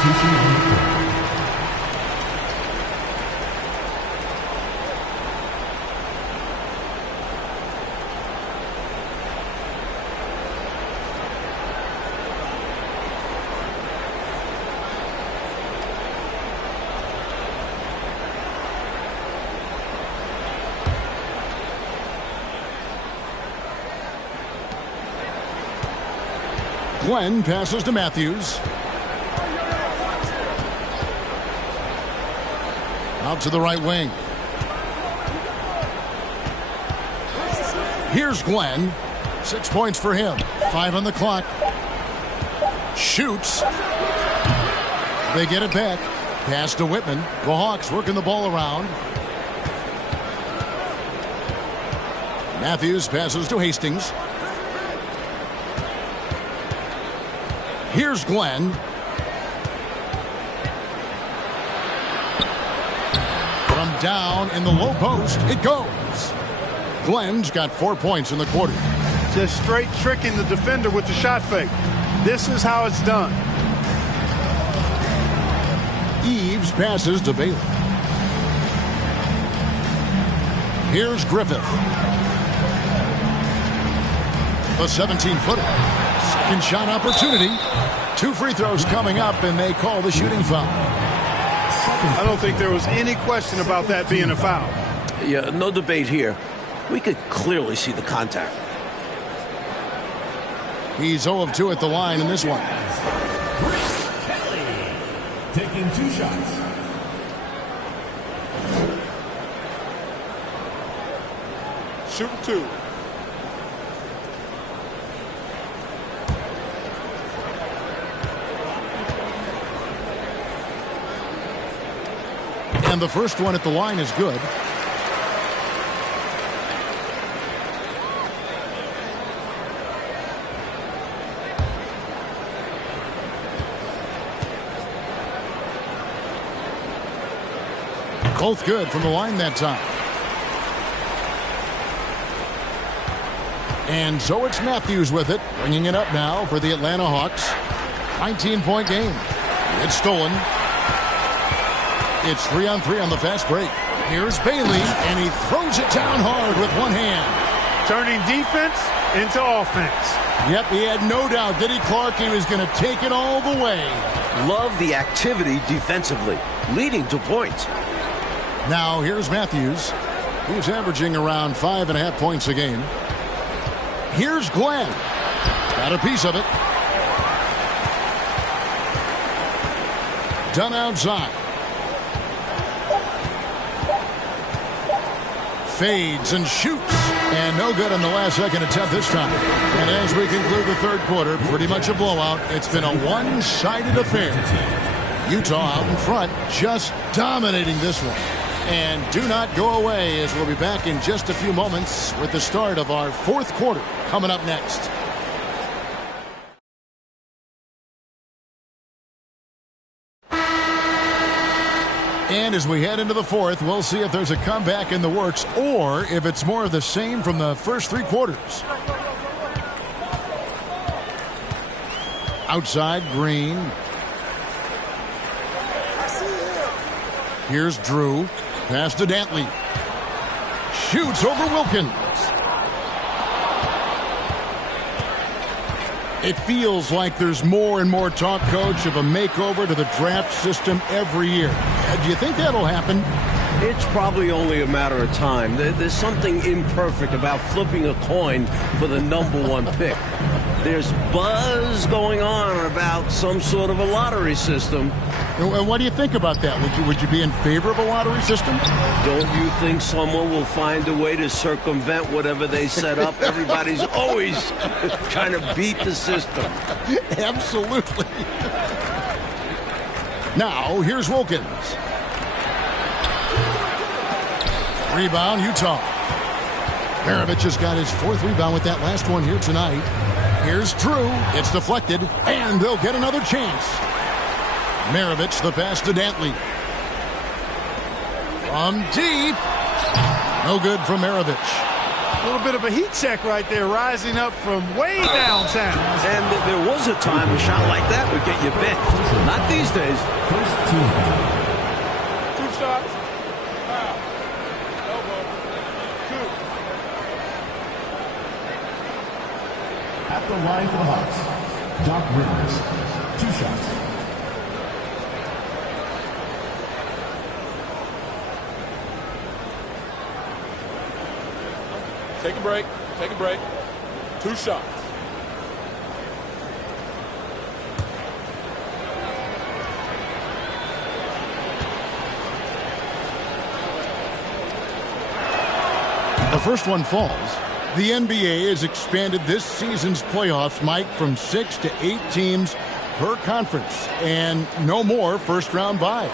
substitution on the court. Glenn passes to Matthews. Out to the right wing. Here's Glenn. 6 points for him. 5 on the clock. Shoots. They get it back. Pass to Whitman. The Hawks working the ball around. Matthews passes to Hastings. Here's Glenn. From down in the low post, it goes. Glenn's got 4 points in the quarter. Just straight tricking the defender with the shot fake. This is how it's done. Eves passes to Bailey. Here's Griffith. The 17-footer. Second shot opportunity. 2 free throws coming up, and they call the shooting foul. I don't think there was any question about that being a foul. Yeah, no debate here. We could clearly see the contact. He's 0 of 2 at the line in this one. Kelly taking 2 shots. Shooting 2. And the first one at the line is good. Both good from the line that time. And so it's Matthews with it, bringing it up now for the Atlanta Hawks. 19-point game. It's stolen. It's 3-on-3 on the fast break. Here's Bailey, and he throws it down hard with one hand. Turning defense into offense. Yep, he had no doubt, did he, Clark? He was going to take it all the way. Love the activity defensively, leading to points. Now here's Matthews. He's averaging around 5.5 points a game. Here's Glenn. Got a piece of it. Done outside. Fades and shoots. And no good on the last second attempt this time. And as we conclude the third quarter, pretty much a blowout. It's been a one-sided affair. Utah out in front, just dominating this one. And do not go away, as we'll be back in just a few moments with the start of our fourth quarter coming up next. And as we head into the fourth, we'll see if there's a comeback in the works or if it's more of the same from the first 3 quarters. Outside, Green. Here's Drew. Pass to Dantley. Shoots over Wilkins. It feels like there's more and more talk, Coach, of a makeover to the draft system every year. Do you think that'll happen? It's probably only a matter of time. There's something imperfect about flipping a coin for the #1 pick. There's buzz going on about some sort of a lottery system. And what do you think about that? Would you be in favor of a lottery system? Don't you think someone will find a way to circumvent whatever they set up? Everybody's always trying to beat the system. Absolutely. Now, here's Wilkins. Rebound, Utah. Maravich has got his 4th rebound with that last one here tonight. Here's Drew. It's deflected, and they'll get another chance. Maravich, the pass to Dantley. From deep. No good from Maravich. A little bit of a heat check right there, rising up from way downtown. And there was a time a shot like that would get you benched. Not these days. First team foul. 2 shots. Foul. Elbow. 2. At the line for the Hawks, Doc Rivers. 2 shots. Take a break. Take a break. 2 shots. The first one falls. The NBA has expanded this season's playoffs, Mike, from 6 to 8 teams per conference, and no more first-round byes.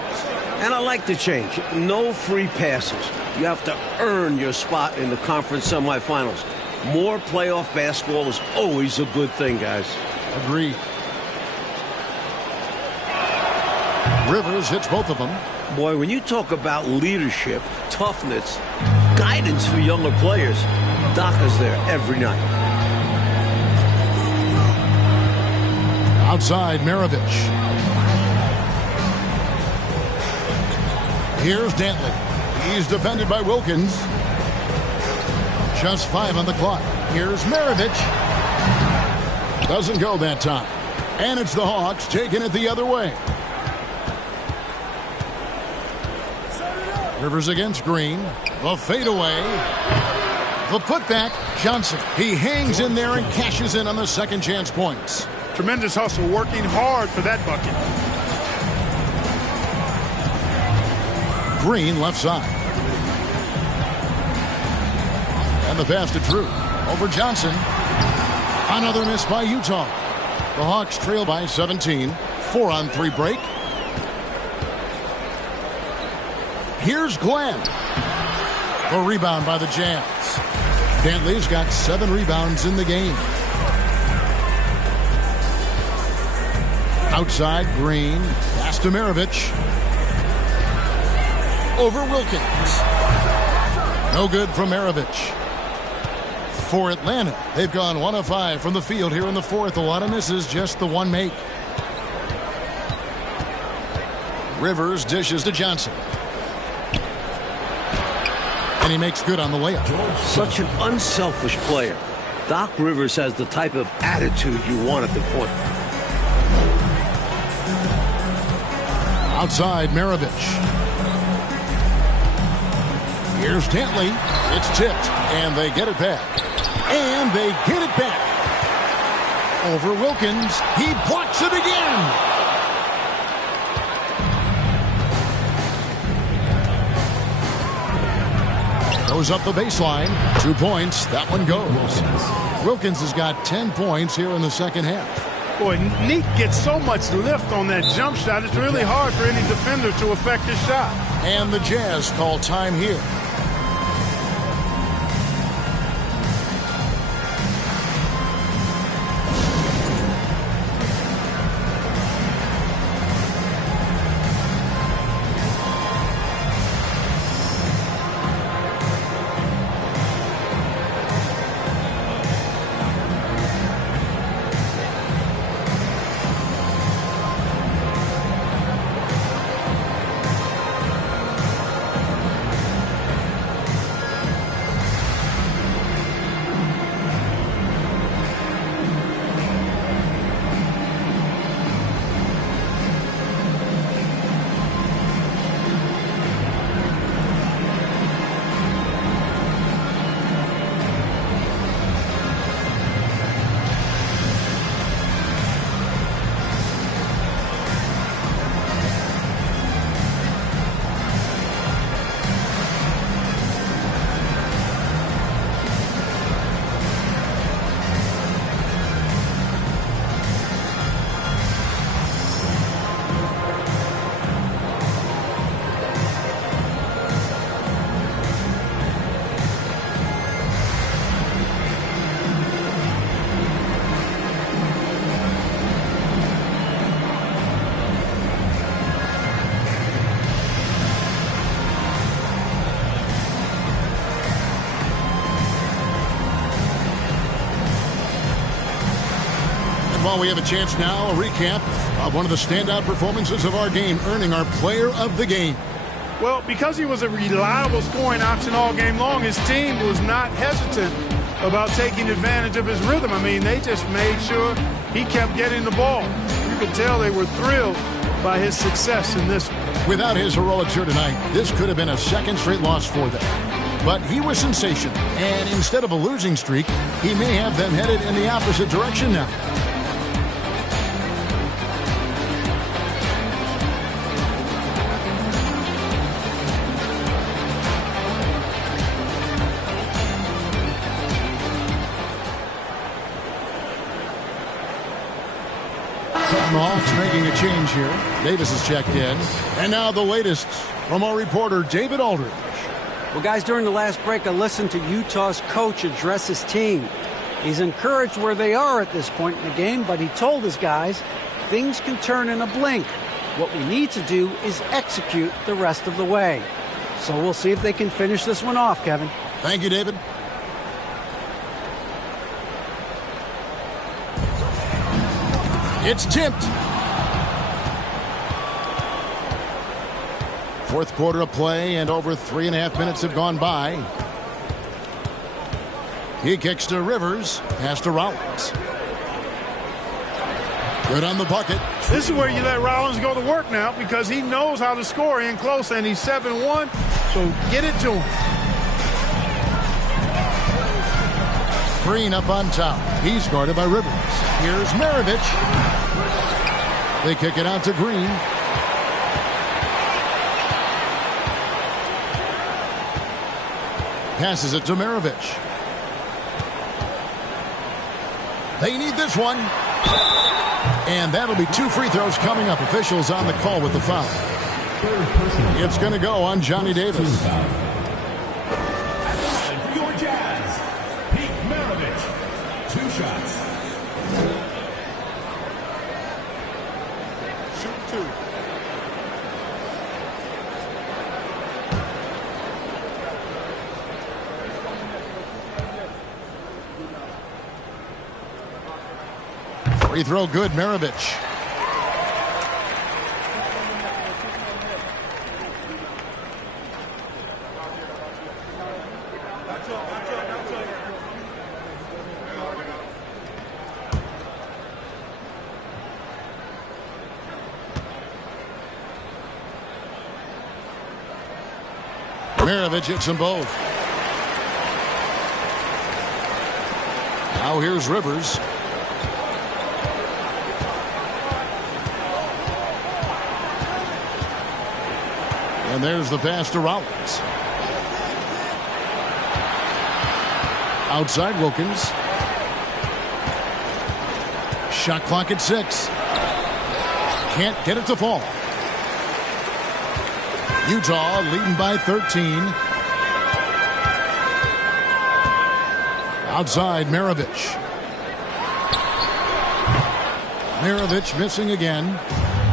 And I like the change. No free passes. You have to earn your spot in the conference semifinals. More playoff basketball is always a good thing, guys. Agreed. Rivers hits both of them. Boy, when you talk about leadership, toughness, guidance for younger players, Doc is there every night. Outside, Maravich. Here's Dantley. He's defended by Wilkins. Just 5 on the clock. Here's Maravich. Doesn't go that time. And it's the Hawks taking it the other way. Rivers against Green. The fadeaway. The putback. Johnson. He hangs in there and cashes in on the second chance points. Tremendous hustle, working hard for that bucket. Green left side. And the pass to Drew. Over Johnson. Another miss by Utah. The Hawks trail by 17. 4-on-3 break. Here's Glenn. The rebound by the Jazz. Dantley's got 7 rebounds in the game. Outside, Green. Pass to Maravich. Over Wilkins. No good from Maravich. For Atlanta, they've gone 1 of 5 from the field here in the fourth. A lot of misses, just the 1 make. Rivers dishes to Johnson. And he makes good on the layup. Such an unselfish player. Doc Rivers has the type of attitude you want at the point. Outside, Maravich. Here's Dantley. It's tipped, and they get it back. And they get it back. Over Wilkins. He blocks it again. Goes up the baseline. 2 points. That one goes. Wilkins has got 10 points here in the second half. Boy, Neat gets so much lift on that jump shot. It's really hard for any defender to affect his shot. And the Jazz call time here. Well, we have a chance now, a recap of one of the standout performances of our game, earning our player of the game. Well, because he was a reliable scoring option all game long, his team was not hesitant about taking advantage of his rhythm. I mean, they just made sure he kept getting the ball. You could tell they were thrilled by his success in this one. Without his heroics here tonight, this could have been a second straight loss for them. But he was sensational, and instead of a losing streak, he may have them headed in the opposite direction now. The Hawks making a change here. Davis is checked in. And now the latest from our reporter, David Aldridge. Well, guys, during the last break, I listened to Utah's coach address his team. He's encouraged where they are at this point in the game, but he told his guys things can turn in a blink. What we need to do is execute the rest of the way. So we'll see if they can finish this one off, Kevin. Thank you, David. It's tipped. Fourth quarter of play, and over 3.5 minutes have gone by. He kicks to Rivers, pass to Rollins. Good on the bucket. This is where you let Rollins go to work now because he knows how to score in close, and he's 7-1, so get it to him. Green up on top. He's guarded by Rivers. Here's Maravich. They kick it out to Green. Passes it to Maravich. They need this one. And that'll be 2 free throws coming up. Officials on the call with the foul. It's going to go on Johnny Davis. And for your Jazz, Pete Maravich. 2 shots. Shoot 2. Free throw good, Maravich. Maravich hits them both. Now here's Rivers. And there's the pass to Rollins. Outside Wilkins. Shot clock at 6. Can't get it to fall. Utah leading by 13. Outside Maravich. Maravich missing again.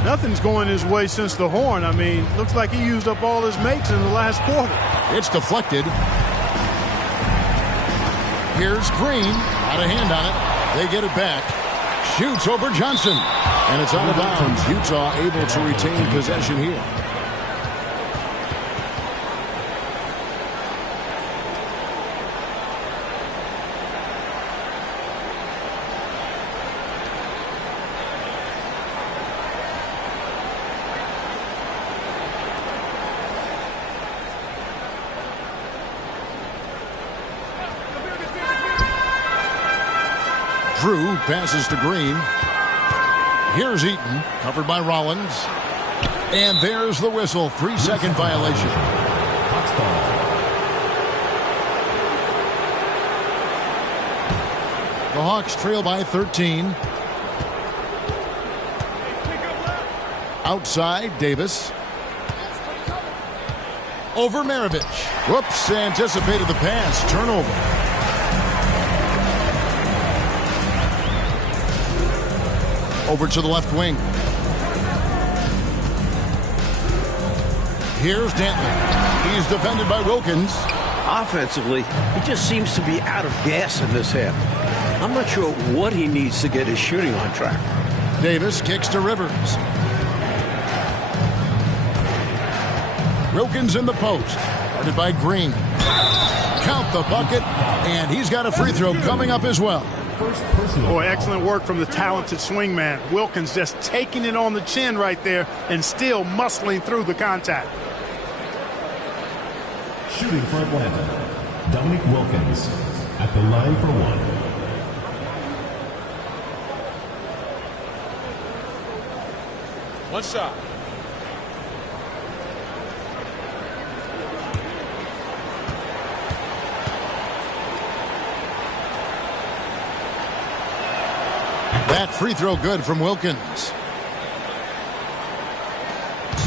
Nothing's going his way since the horn. I mean, looks like he used up all his makes in the last quarter. It's deflected. Here's Green. Out of hand on it. They get it back. Shoots over Johnson. And it's out of bounds. Utah able to retain possession here. Drew passes to Green. Here's Eaton, covered by Rollins. And there's the whistle. 3-second violation. The Hawks trail by 13. Outside, Davis. Over Maravich. Whoops, anticipated the pass. Turnover. Over to the left wing. Here's Dantley. He's defended by Wilkins. Offensively, he just seems to be out of gas in this half. I'm not sure what he needs to get his shooting on track. Davis kicks to Rivers. Wilkins in the post. Guarded by Green. Count the bucket, and he's got a free throw coming up as well. Boy, excellent work from the talented swingman. Wilkins just taking it on the chin right there and still muscling through the contact. Shooting for Atlanta, Dominique Wilkins at the line for one. One shot. That free throw good from Wilkins.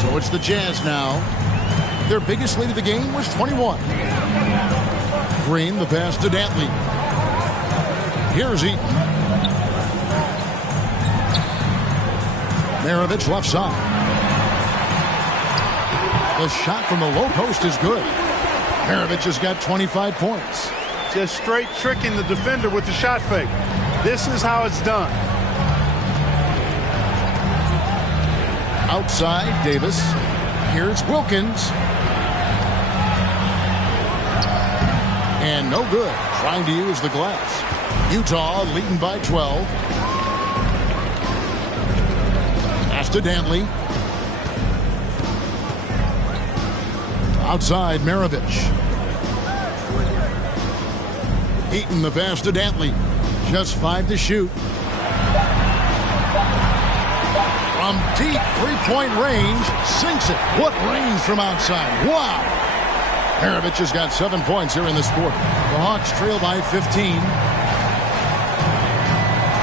So it's the Jazz now. Their biggest lead of the game was 21. Green, the pass to Dantley. Here's Eaton. Maravich left side. The shot from the low post is good. Maravich has got 25 points. Just straight tricking the defender with the shot fake. This is how it's done. Outside, Davis. Here's Wilkins. And no good. Trying to use the glass. Utah leading by 12. Pass to Dantley. Outside, Maravich. Eaton the pass to Dantley. Just 5 to shoot. From deep three-point range, sinks it. What range from outside. Wow. Maravich has got 7 points here in this quarter. The Hawks trail by 15.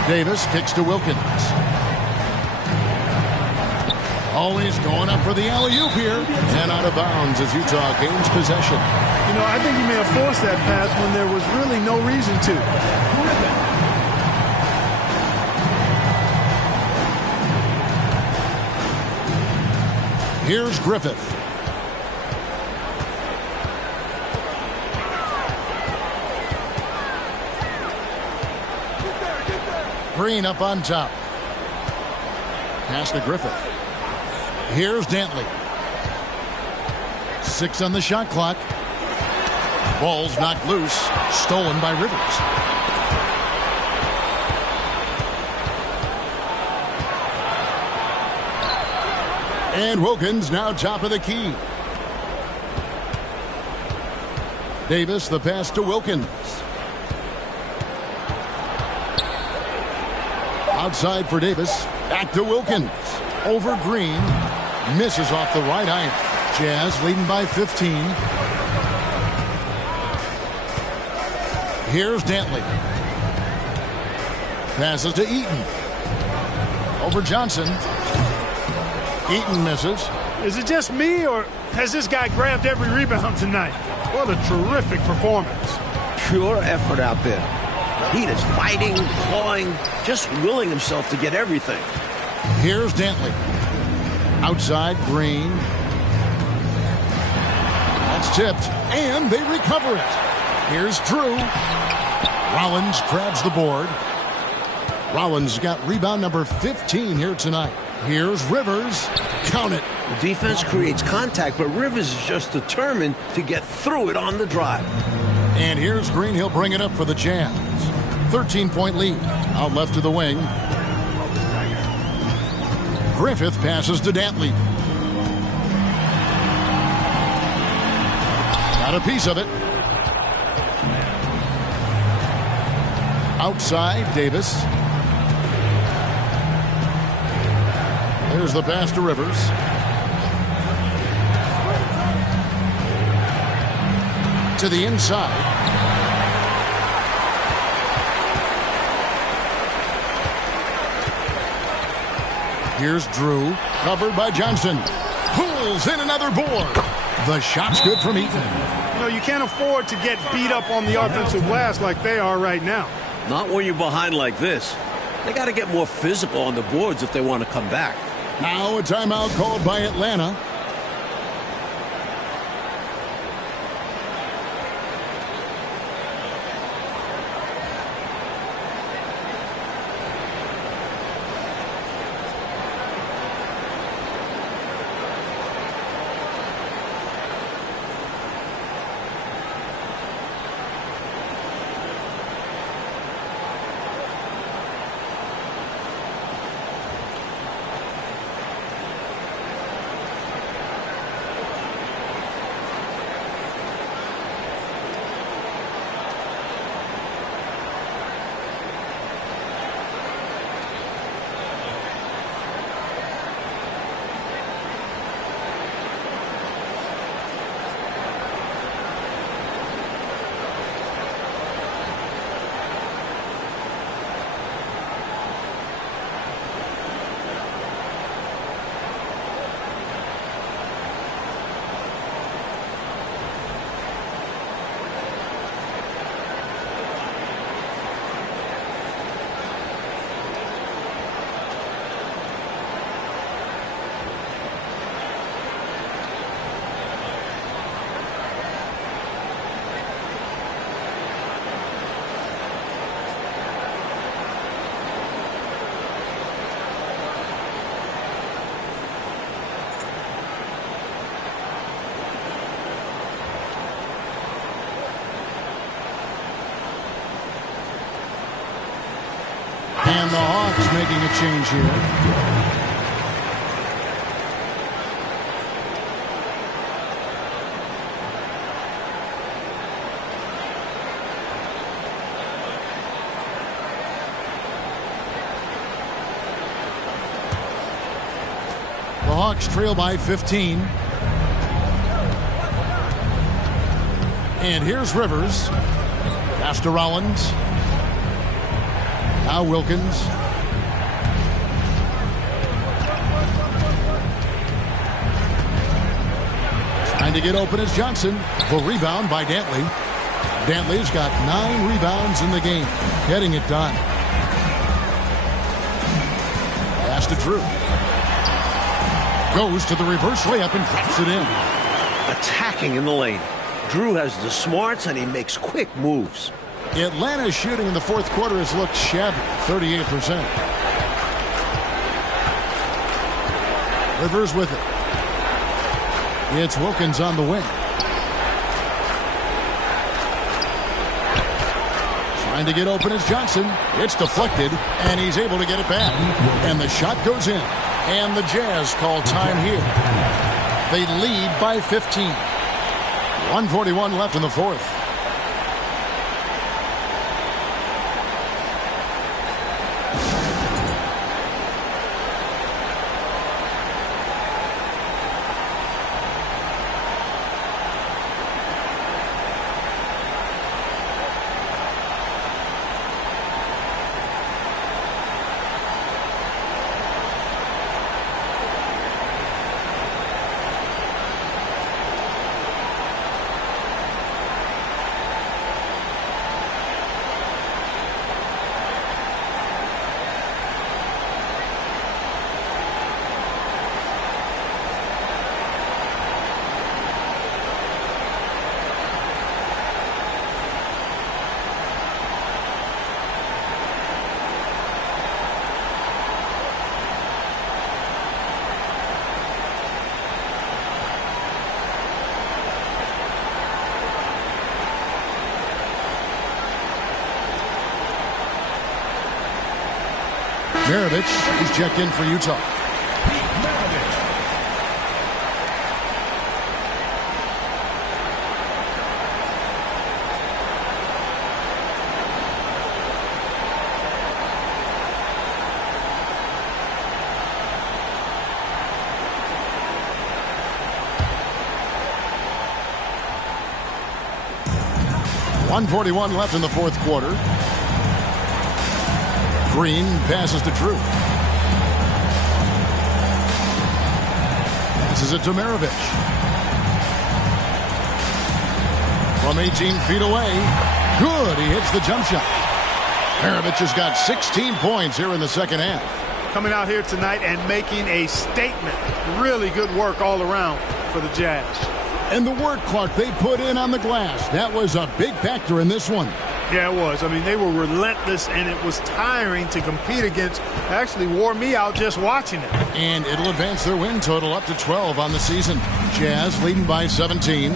Davis kicks to Wilkins. Always going up for the alley-oop here. And out of bounds as Utah gains possession. You know, I think he may have forced that pass when there was really no reason to. Here's Griffith. Green up on top. Pass to Griffith. Here's Dantley. 6 on the shot clock. Ball's knocked loose. Stolen by Rivers. And Wilkins now top of the key. Davis the pass to Wilkins. Outside for Davis. Back to Wilkins. Over Green. Misses off the right iron. Jazz leading by 15. Here's Dantley. Passes to Eaton. Over Johnson. Eaton misses. Is it just me, or has this guy grabbed every rebound tonight? What a terrific performance. Pure effort out there. He is fighting, clawing, just willing himself to get everything. Here's Dantley. Outside, Green. That's tipped, and they recover it. Here's Drew. Rollins grabs the board. Rollins got rebound number 15 here tonight. Here's Rivers. Count it. The defense creates contact, but Rivers is just determined to get through it on the drive. And here's Green. He'll bring it up for the Jazz. 13-point lead. Out left to the wing. Griffith passes to Dantley. Got a piece of it. Outside, Davis. There's the pass to Rivers. To the inside. Here's Drew, covered by Johnson. Pulls in another board. The shot's good from Eaton. You know, you can't afford to get beat up on the offensive glass like they are right now. Not when you're behind like this. They got to get more physical on the boards if they want to come back. Now a timeout called by Atlanta. And the Hawks making a change here. The Hawks trail by 15. And here's Rivers. Pass to Rollins. Now Wilkins. Trying to get open is Johnson. The rebound by Dantley. Dantley's got 9 rebounds in the game. Getting it done. Pass to Drew. Goes to the reverse layup and drops it in. Attacking in the lane. Drew has the smarts and he makes quick moves. Atlanta's shooting in the fourth quarter has looked shabby, 38%. Rivers with it. It's Wilkins on the wing. Trying to get open is Johnson. It's deflected, and he's able to get it back. And the shot goes in. And the Jazz call time here. They lead by 15. 1:41 left in the fourth. Maravich is checked in for Utah. .141 left in the fourth quarter. Green passes to Drew. This is it to Maravich. From 18 feet away. Good. He hits the jump shot. Maravich has got 16 points here in the second half. Coming out here tonight and making a statement. Really good work all around for the Jazz. And the work, Clark, they put in on the glass. That was a big factor in this one. Yeah, it was. I mean, they were relentless, and it was tiring to compete against. It actually wore me out just watching it. And it'll advance their win total up to 12 on the season. Jazz leading by 17.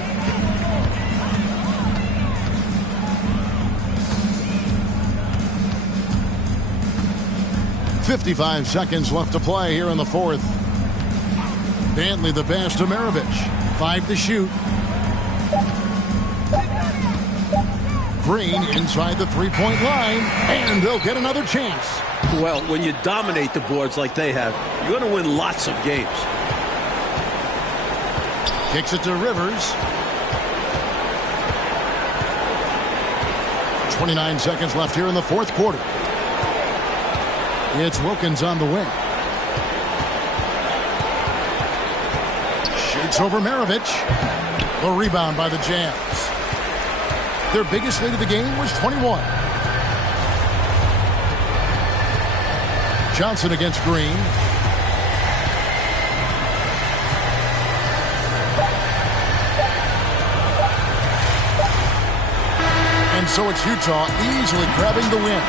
.55 seconds left to play here in the fourth. Dantley the pass to Maravich. 5 to shoot. Green inside the three-point line, and they'll get another chance. Well, when you dominate the boards like they have, you're going to win lots of games. Kicks it to Rivers. 29 seconds left here in the fourth quarter. It's Wilkins on the wing. Shoots over Maravich. The rebound by the Jazz. Their biggest lead of the game was 21. Johnson against Green. And so it's Utah easily grabbing the win.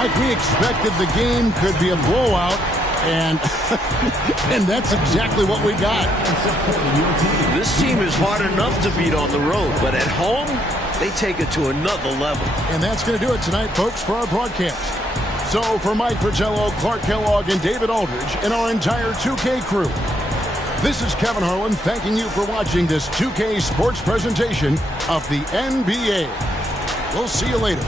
Like we expected, the game could be a blowout, and and that's exactly what we got. This team is hard enough to beat on the road, but at home, they take it to another level. And that's going to do it tonight, folks, for our broadcast. So for Mike Fratello, Clark Kellogg, and David Aldridge, and our entire 2K crew, this is Kevin Harlan thanking you for watching this 2K Sports presentation of the NBA. We'll see you later.